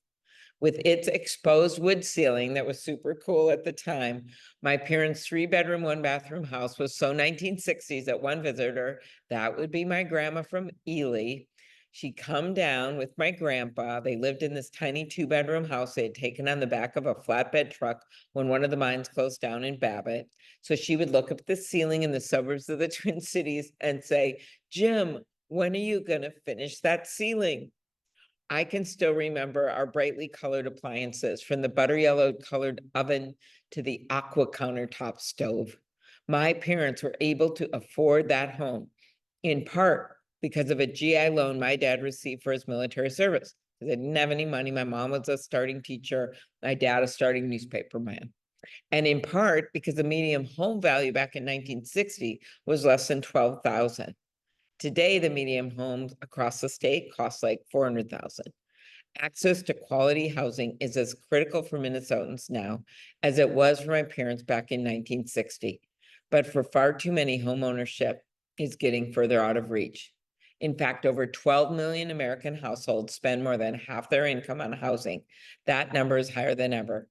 With its exposed wood ceiling that was super cool at the time, my parents' 3-bedroom, 1-bathroom house was so 1960s that one visitor, that would be my grandma from Ely, she'd come down with my grandpa. They lived in this tiny 2-bedroom house they had taken on the back of a flatbed truck when one of the mines closed down in Babbitt. So she would look up at the ceiling in the suburbs of the Twin Cities and say, "Jim, when are you going to finish that ceiling?" I can still remember our brightly colored appliances, from the butter yellow colored oven to the aqua countertop stove. My parents were able to afford that home, in part because of a GI loan my dad received for his military service. They didn't have any money. My mom was a starting teacher, my dad a starting newspaper man. And in part because the median home value back in 1960 was less than $12,000. Today, the median home across the state costs like $400,000. Access to quality housing is as critical for Minnesotans now as it was for my parents back in 1960. But for far too many, homeownership is getting further out of reach. In fact, over 12 million American households spend more than half their income on housing. That number is higher than ever.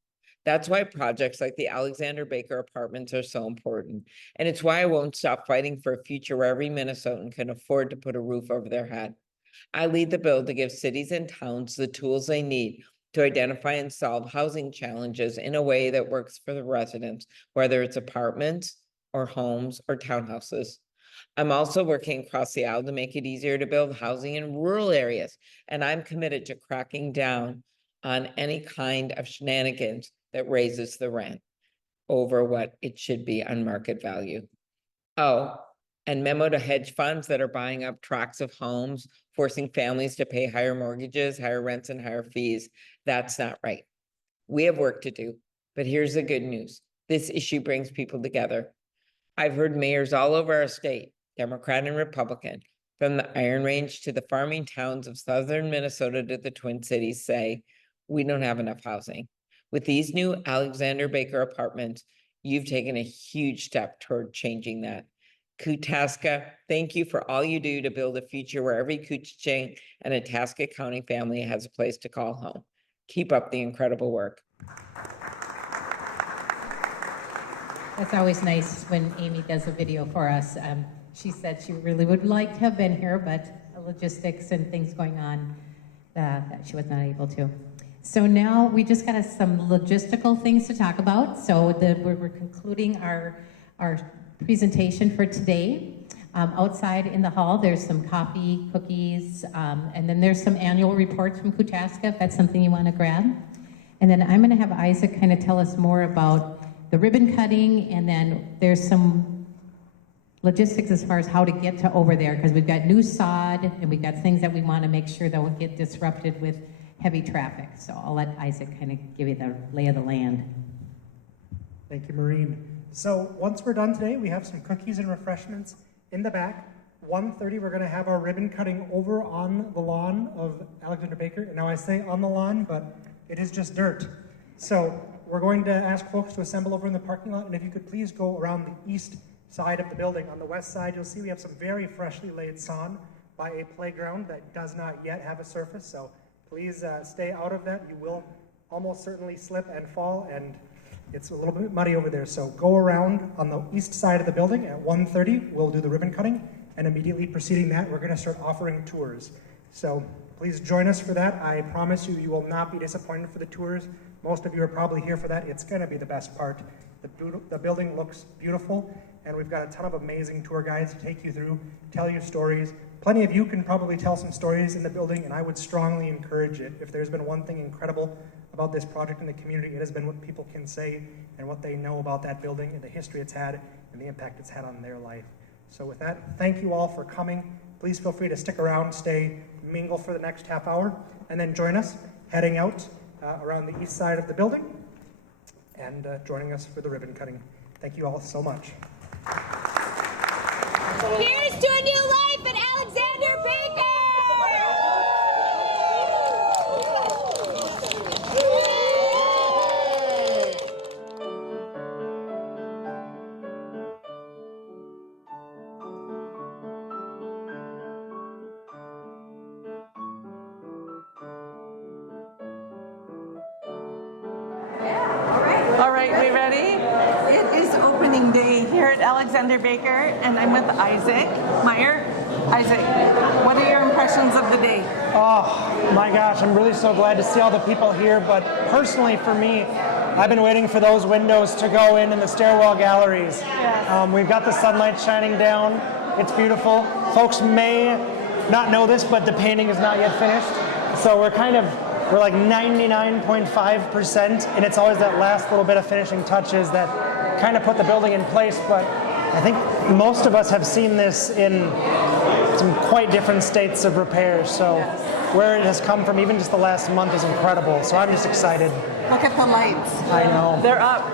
That's why projects like the Alexander Baker Apartments are so important. And it's why I won't stop fighting for a future where every Minnesotan can afford to put a roof over their head. I lead the bill to give cities and towns the tools they need to identify and solve housing challenges in a way that works for the residents, whether it's apartments or homes or townhouses. I'm also working across the aisle to make it easier to build housing in rural areas, and I'm committed to cracking down on any kind of shenanigans that raises the rent over what it should be on market value. Oh, and memo to hedge funds that are buying up tracts of homes, forcing families to pay higher mortgages, higher rents, and higher fees. That's not right. We have work to do, but here's the good news. This issue brings people together. I've heard mayors all over our state, Democrat and Republican, from the Iron Range to the farming towns of southern Minnesota to the Twin Cities, say, we don't have enough housing. With these new Alexander Baker Apartments, you've taken a huge step toward changing that. Kootasca, thank you for all you do to build a future where every Kootasca and Itasca County family has a place to call home. Keep up the incredible work. That's always nice when Amy does a video for us. She said she really would like to have been here, but logistics and things going on, that she was not able to. So now we just got some logistical things to talk about. So we're concluding our presentation for today. Outside in the hall, there's some coffee, cookies, and then there's some annual reports from Kootasca, if that's something you want to grab. And then I'm going to have Isaac kind of tell us more about the ribbon cutting, and then there's some logistics as far as how to get to over there, because we've got new sod and we've got things that we want to make sure that won't get disrupted with heavy traffic. So I'll let Isaac kind of give you the lay of the land. Thank you, Maureen. So once we're done today, we have some cookies and refreshments in the back. 1:30, we're going to have our ribbon cutting over on the lawn of Alexander Baker. Now I say on the lawn, but it is just dirt. So we're going to ask folks to assemble over in the parking lot, and if you could please go around the east side of the building. On the west side, you'll see we have some very freshly laid sod by a playground that does not yet have a surface, so please stay out of that. You will almost certainly slip and fall, and it's a little bit muddy over there. So go around on the east side of the building at 1:30. We'll do the ribbon cutting, and immediately preceding that, we're going to start offering tours. So please join us for that. I promise you, you will not be disappointed for the tours. Most of you are probably here for that. It's going to be the best part. The building looks beautiful, and we've got a ton of amazing tour guides to take you through, tell you stories. Plenty of you can probably tell some stories in the building, and I would strongly encourage it. If there's been one thing incredible about this project in the community, it has been what people can say and what they know about that building and the history it's had and the impact it's had on their life. So with that, thank you all for coming. Please feel free to stick around, stay, mingle for the next half hour, and then join us heading out around the east side of the building and joining us for the ribbon cutting. Thank you all so much. Here's to a new life at Alexander Baker! All right, we ready? It is opening day here at Alexander Baker, and I'm with Isaac Meyer. Isaac, what are your impressions of the day? Oh my gosh, I'm really so glad to see all the people here, but personally for me, I've been waiting for those windows to go in the stairwell galleries. Yes. We've got the sunlight shining down. It's beautiful. Folks may not know this, but the painting is not yet finished. So we're like 99.5%, and it's always that last little bit of finishing touches that kind of put the building in place. But I think most of us have seen this in some quite different states of repair. So where it has come from, even just the last month, is incredible. So I'm just excited. Look at the lights. I know. They're up.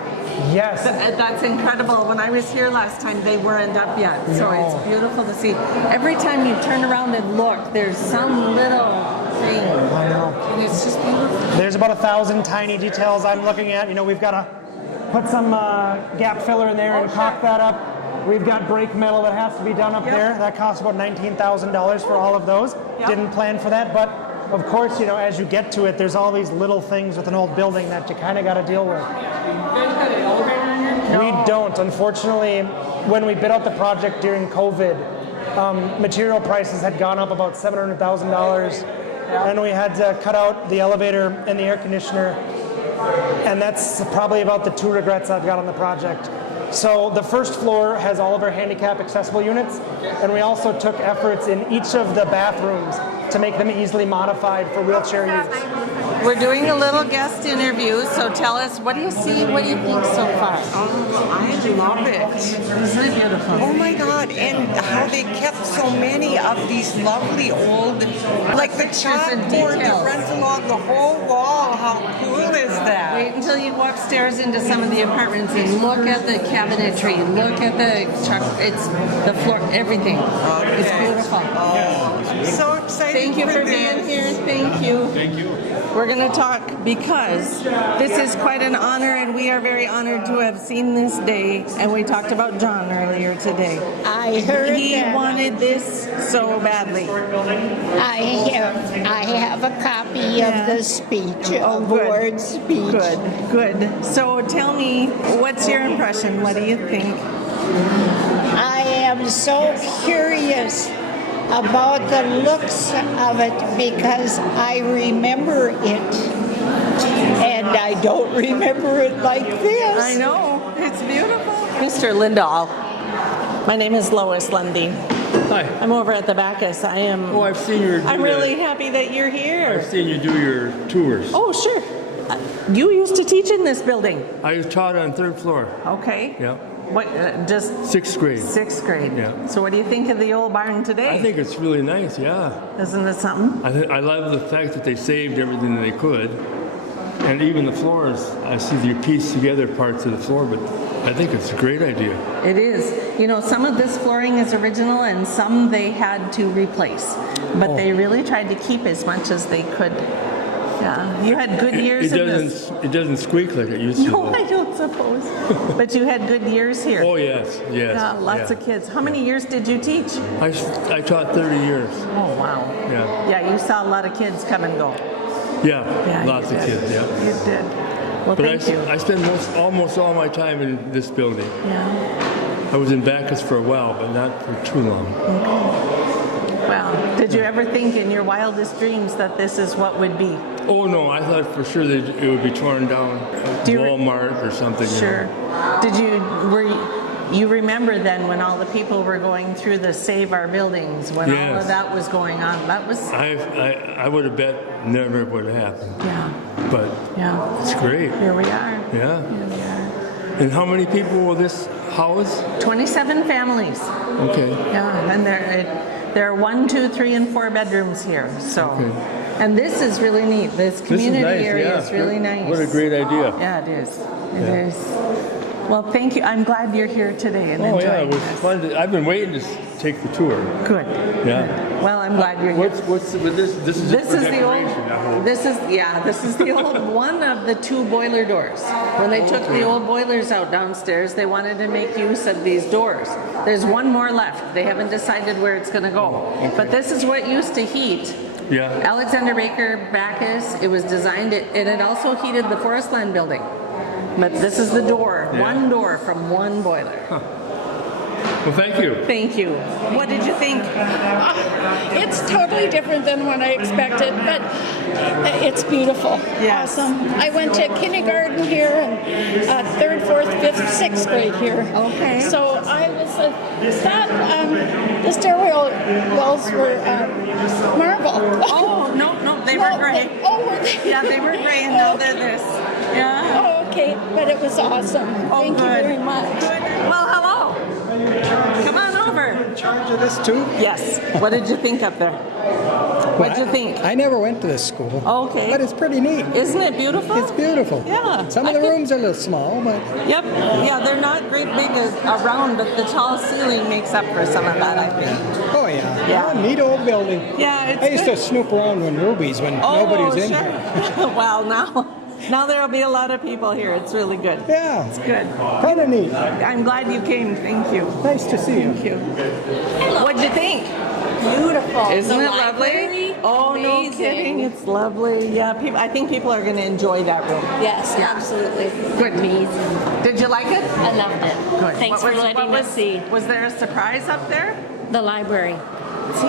Yes. That's incredible. When I was here last time, they weren't up yet. So it's beautiful to see. Every time you turn around and look, there's some little thing. I know. And it's just beautiful. There's about 1,000 tiny details I'm looking at. You know, we've got to put some gap filler in there and caulk that up. We've got brake metal that has to be done up there. That costs about $19,000 for all of those. Didn't plan for that, but of course, you know, as you get to it, there's all these little things with an old building that you kind of got to deal with. We don't. Unfortunately, when we bid out the project during COVID, material prices had gone up about $700,000, and we had to cut out the elevator and the air conditioner, and that's probably about the 2 regrets I've got on the project. So the first floor has all of our handicap accessible units, and we also took efforts in each of the bathrooms to make them easily modified for wheelchair use. We're doing a little guest interview, so tell us, what do you see, what do you think so far? Oh, I love it. Isn't it beautiful? Oh my God, and how they kept so many of these lovely old, like the chalkboard that runs along the whole wall. How cool is that? Wait until you walk upstairs into some of the apartments and look at the cabinetry, look at the it's the floor, everything. Okay. It's beautiful. Oh, so excited. Thank you for being here. Thank you. Thank you. We're going to talk because this is quite an honor, and we are very honored to have seen this day. And we talked about John earlier today. I heard he that. wanted this so badly. I have a copy of the speech, a board speech. Good. So tell me, what's your impression? What do you think? I am so curious about the looks of it because I remember it, and I don't remember it like this. I know. It's beautiful. Mr. Lindahl, my name is Lois Lundy. Hi. I'm over at the Backus. Oh, I've seen your. I'm really happy that you're here. I've seen you do your tours. Oh, sure. You used to teach in this building. I taught on 3rd floor. Okay. Yeah. What? Just 6th grade. 6th grade. Yeah. So what do you think of the old barn today? I think it's really nice. Yeah. Isn't it something? I love the fact that they saved everything they could, and even the floors. I see you piece together parts of the floor, but I think it's a great idea. It is. You know, some of this flooring is original, and some they had to replace, but they really tried to keep as much as they could. Yeah, you had good years in this. It doesn't squeak like it used to. No, I don't suppose. But you had good years here. Oh, yes. Yeah, lots of kids. How many years did you teach? I taught 30 years. Oh, wow. Yeah. Yeah, you saw a lot of kids come and go. Yeah, lots of kids, yeah. You did. Well, But thank you. I spent almost all my time in this building. Yeah. I was in Backus for a while, but not for too long. Well, did you ever think in your wildest dreams that this is what would be? Oh, no, I thought for sure that it would be torn down. Walmart or something. Sure. You remember then when all the people were going through the Save Our Buildings, when all of that was going on? That was... I would have bet never would have happened. Yeah. But it's great. Here we are. Yeah. Here we are. And how many people will this house? 27 families. Okay. Yeah, and there are 1, 2, 3, and 4 bedrooms here. So, and this is really neat. This community area is really nice. What a great idea. Yeah, it is. It is. Well, thank you. I'm glad you're here today and enjoying it was fun. I've been waiting to take the tour. Good. Yeah. Good. Well, I'm glad you're here. What's with this? This is the old. This is the old one of the 2 boiler doors. When they took the old boilers out downstairs, they wanted to make use of these doors. There's 1 more left. They haven't decided where it's going to go. Okay. But this is what used to heat. Yeah. Alexander Baker Backus. It was designed. It had also heated the Forestland building. But this is the door. 1 door from 1 boiler. Huh. Well, thank you. Thank you. What did you think? It's totally different than what I expected, but it's beautiful. Yes. Awesome. I went to kindergarten here and 3rd, 4th, 5th, 6th grade here. Okay. So I was the stairwells were marble. Oh, no, they were gray. Were they? Yeah, they were gray and now they're this. Yeah. Oh, okay, but it was awesome. Thank you very much. Good. Well, hello. Come on over. In charge of this too? Yes. What did you think up there? What did you think? I never went to this school. Okay. But it's pretty neat. Isn't it beautiful? It's beautiful. Yeah. Some of the rooms are a little small, but... Yep. Yeah, they're not great big around, but the tall ceiling makes up for some of that, I think. Oh, yeah. Yeah. Neat old building. Yeah, it's I used good. to snoop around when nobody was in here. Well, now there will be a lot of people here. It's really good. Yeah. It's good. Kind of neat. I'm glad you came. Thank you. Nice to see you. Thank you. What'd you think? Beautiful. Isn't it lovely? Oh, no kidding. It's lovely. Yeah, I think people are going to enjoy that room. Yes, absolutely. Good. Did you like it? I loved it. Good. Thanks for letting us see. Was there a surprise up there? The library. See?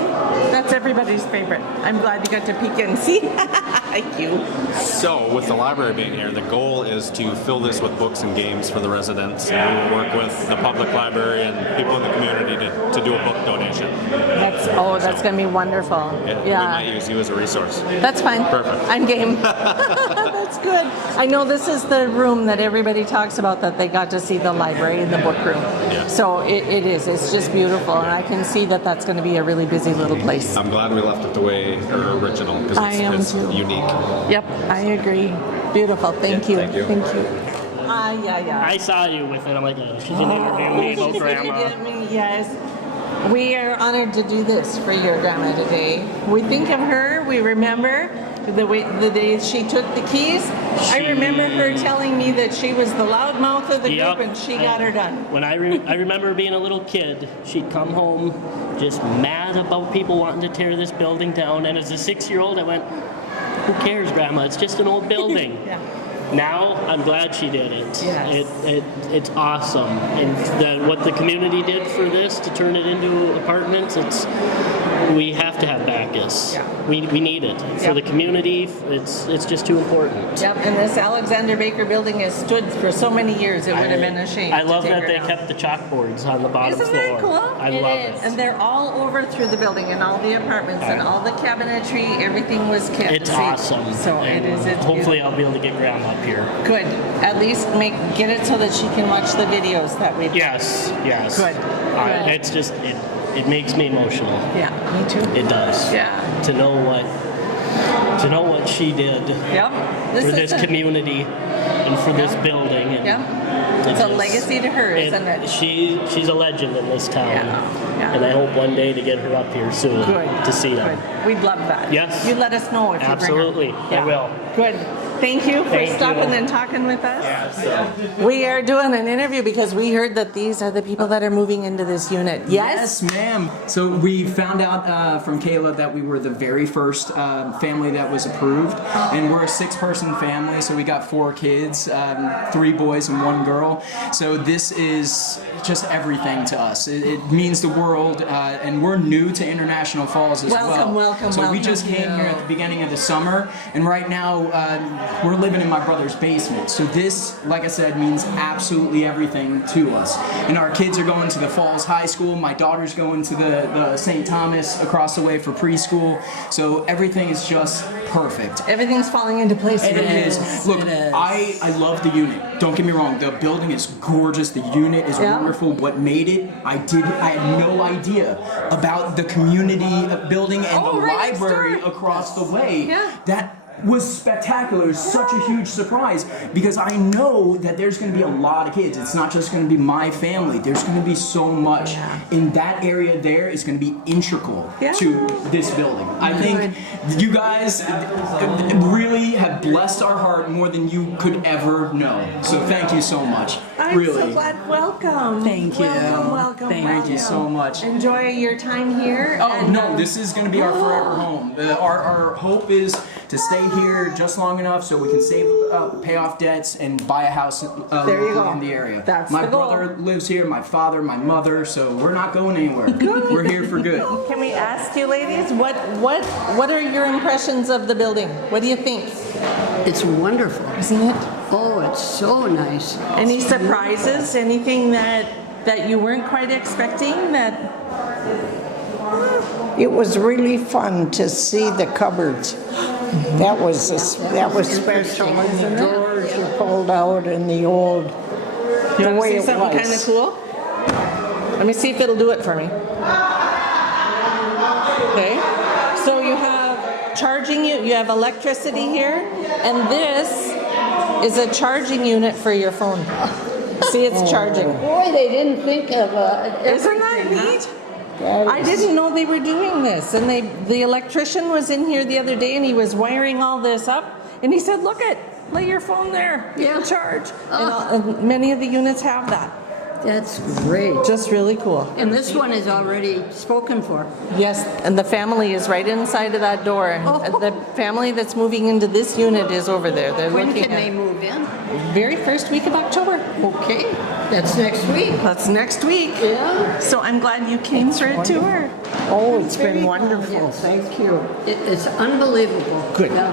That's everybody's favorite. I'm glad you got to peek in. See? Thank you. So, with the library being here, the goal is to fill this with books and games for the residents. And we will work with the public library and people in the community to do a book donation. That's going to be wonderful. We might use you as a resource. That's fine. Perfect. I'm game. That's good. I know this is the room that everybody talks about, that they got to see the library and the book room. Yeah. So it is. It's just beautiful. And I can see that that's going to be a really busy little place. I'm glad we left it the way original because it's unique. Yep, I agree. Beautiful. Thank you. Thank you. Thank you. Yeah. I saw you with it. I'm like, she's interviewing me about grandma. Yes. We are honored to do this for your grandma today. We think of her. We remember the day she took the keys. I remember her telling me that she was the loudmouth of the group and she got her done. When I remember being a little kid, she'd come home just mad about people wanting to tear this building down. And as a 6-year-old, I went, who cares, Grandma? It's just an old building. Yeah. Now, I'm glad she did it. Yes. It's awesome. And what the community did for this, to turn it into apartments, we have to have Backus. Yeah. We need it. For the community, it's just too important. Yep, and this Alexander Baker building has stood for so many years, it would have been a shame. I love to take that her they down. kept the chalkboards on the bottom Isn't floor. that cool? I love it. And they're all over through the building, and all the apartments, and all the cabinetry, everything was kept. It's awesome. So And it is. It's hopefully beautiful. I'll be able to get Grandma up here. Good. At least get it so that she can watch the videos that we've. Yes. Good. Good. It's just it makes me emotional. Yeah, me too. It does. Yeah. To know what she did Yep. for this community. and for this building. And Yeah. It's a legacy to her, isn't it? She's a legend in this town. Yeah. And I hope one day to get her up here soon to see them. Good. We'd love that. Yes. You let us know if Absolutely. you bring her. I will. Good. Thank you for stopping and talking with us. We are doing an interview because we heard that these are the people that are moving into this unit. Yes? Yes, ma'am. So we found out from Kayla that we were the very first family that was approved, and we're a 6-person family, so we got 4 kids, 3 boys and 1 girl. So this is just everything to us. It means the world, and we're new to International Falls as well. Welcome. So we just came here at the beginning of the summer, and right now we're living in my brother's basement. So this, like I said, means absolutely everything to us. And our kids are going to the Falls High School. My daughter's going to the St. Thomas across the way for preschool. So everything is just perfect. Everything's falling into place. It is. Look, I love the unit. Don't get me wrong. The building is gorgeous. The unit is wonderful. What made it, I had no idea about the community building and the library across the way. That was spectacular. It was such a huge surprise because I know that there's going to be a lot of kids. It's not just going to be my family. There's going to be so much. In that area there is going to be integral to this building. I think you guys really have blessed our heart more than you could ever know. So thank you so much. I'm so glad. Welcome. Thank you. Welcome. Thank you so much. Enjoy your time here. Oh, no, this is going to be our forever home. Our hope is to stay here just long enough so we can save up, pay off debts, and buy a house in the area. That's my the goal. brother lives here, my father, my mother, so we're not going anywhere. We're here for good. Can we ask you, ladies, what are your impressions of the building? What do you think? It's wonderful. Isn't it? Oh, it's so nice. Any surprises? Anything that you weren't quite expecting? It was really fun to see the cupboards. That was special. And the drawers were pulled out and the old You the want way to it see something kind of was. cool? Let me see if it'll do it for me. Okay. So you have charging you have electricity here, and this is a charging unit for your phone. See, it's charging. Boy, they didn't think of Isn't that neat? I didn't know they were doing this, and the electrician was in here the other day, and he was wiring all this up, and he said, lay your phone there, it'll charge. And many of the units have that. That's great. Just really cool. And this one is already spoken for. Yes, and the family is right inside of that door. The family that's moving into this unit is over there. They're When looking can they move in? very first week of October. Okay, that's next week. That's next week. Yeah. So I'm glad you came for a tour. Oh, it's been wonderful. Thank you. It's unbelievable. Good. Yeah.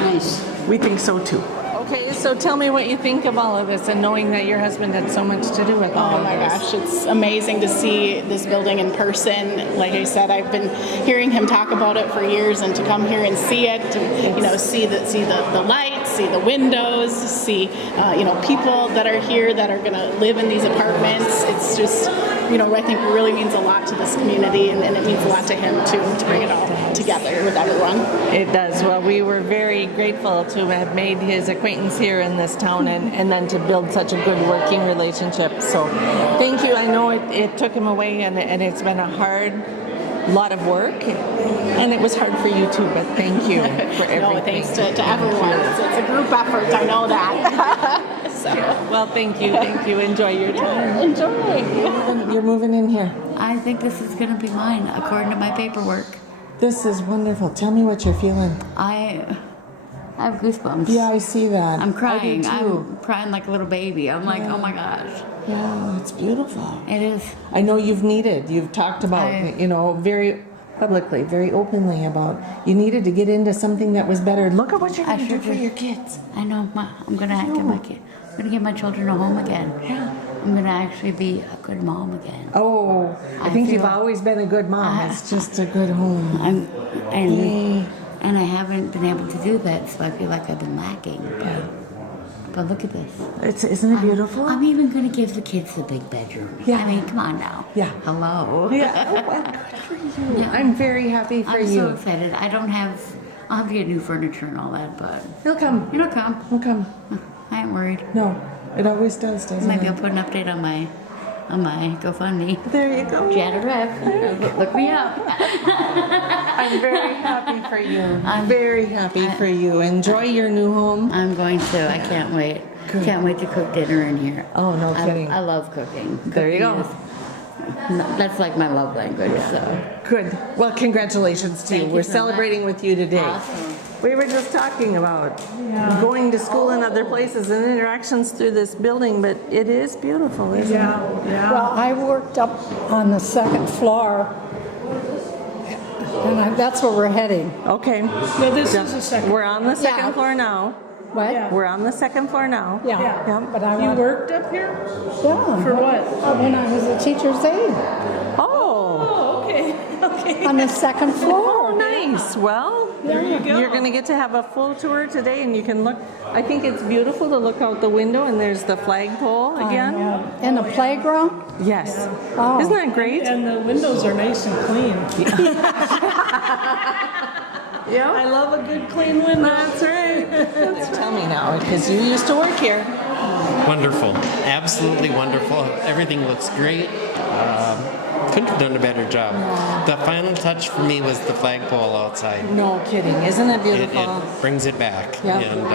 Nice. We think so too. Okay, so tell me what you think of all of this and knowing that your husband had so much to do with all of this. Gosh, it's amazing to see this building in person. Like I said, I've been hearing him talk about it for years, and to come here and see it, and see the lights, see the windows, see people that are here that are going to live in these apartments. It's just I think it really means a lot to this community, and it means a lot to him too, to bring it all together with everyone. It does. Well, we were very grateful to have made his acquaintance here in this town, and then to build such a good working relationship. So thank you. I know it took him away, and it's been a hard lot of work, and it was hard for you too, but thank you for everything. No, thanks to everyone. It's a group effort, I know that. Well, thank you. Enjoy your time. Enjoy. You're moving in here. I think this is going to be mine, according to my paperwork. This is wonderful. Tell me what you're feeling. I have goosebumps. Yeah, I see that. I'm crying. I do too. I'm crying like a little baby. I'm like, oh my gosh. Yeah, it's beautiful. It is. I know you've talked about, very publicly, very openly about you needed to get into something that was better. Look at what you're going to do for your kids. I know. I'm going to give my children a home again. Yeah. I'm going to actually be a good mom again. Oh, I think you've always been a good mom. It's just a good home. And I haven't been able to do that, so I feel like I've been lacking. Yeah. But look at this. Isn't it beautiful? I'm even going to give the kids the big bedroom. Yeah. I mean, come on now. Yeah. Hello. Yeah. Oh, well, good for you. Yeah. I'm very happy for I'm you. so excited. I'll have to get new furniture and all that, but It'll come. It'll come. It'll come. I ain't worried. No, it always does, doesn't Maybe it? I'll put an update on my GoFundMe. There you go. Janet Rep. Look me up. I'm very happy for you. I'm very happy for you. Enjoy your new home. I'm going to. I can't wait. Good. Can't wait to cook dinner in here. Oh, no kidding. I love cooking. There you go. That's like my love language. So Good. Well, congratulations to Thank you. you We're so celebrating with you today. Awesome. We were just talking about going to school in other places and interactions through this building, but it is beautiful, isn't it? Well, I worked up on the second floor, and that's where we're heading. Okay. No, this is the second. We're on the second floor now. What? Yeah. We're on the second floor now. Yeah. But I You want, worked up here? yeah. For what? When I was a teacher's aide Oh, Oh, okay. Okay. on the second floor. oh, nice. Well, There you go. you're going to get to have a full tour today, and you can look. I think it's beautiful to look out the window, and there's the flagpole again. In the playground? Yes. Oh. Isn't that great? And the windows are nice and clean. Yeah. I love a good clean window. That's right. Tell me now, because you used to work here. Wonderful, absolutely wonderful. Everything looks great. Couldn't have done a better job. The final touch for me was the flagpole outside. No kidding. Isn't it It, beautiful? it brings it back. Yeah. And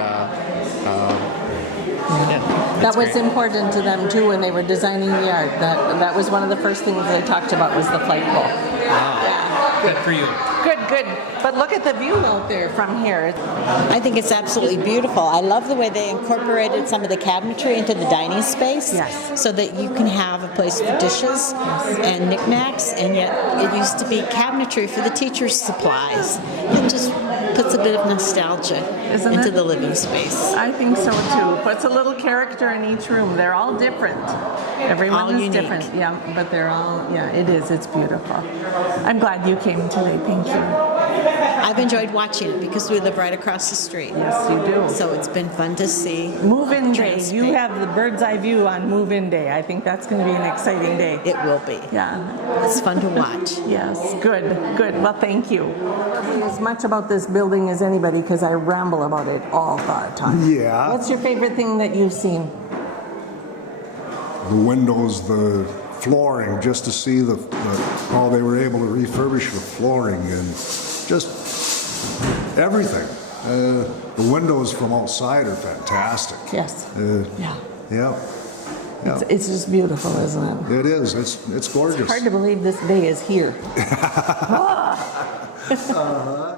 That was important to them too when they were designing the art. That was one of the first things they talked about was the flagpole. Good for you. Good, good. But look at the view out there from here. I think it's absolutely beautiful. I love the way they incorporated some of the cabinetry into the dining space, Yes. so that you can have a place for dishes and knickknacks, and yet it used to be cabinetry for the teachers' supplies. It just puts a bit of nostalgia Isn't into it? the living space. I think so too. Puts a little character in each room. They're all different. Everyone All is unique. different. Yeah, but they're all, yeah, it is. It's beautiful. I'm glad you came today. Thank you. I've enjoyed watching it because we live right across the street. Yes, you do. So it's been fun to see. Move-in day. You have the bird's eye view on move-in day. I think that's going to be an exciting day. It will be. Yeah. It's fun to watch. Yes, good, good. Well, thank you. As much about this building as anybody because I ramble about it all the time. Yeah. What's your favorite thing that you've seen? The windows, the flooring, just to see how they were able to refurbish the flooring and just everything. The windows from outside are fantastic. Yes. Yeah. Yeah. It's just beautiful, isn't it? It is. It's gorgeous. It's hard to believe this day is here. Uh-huh.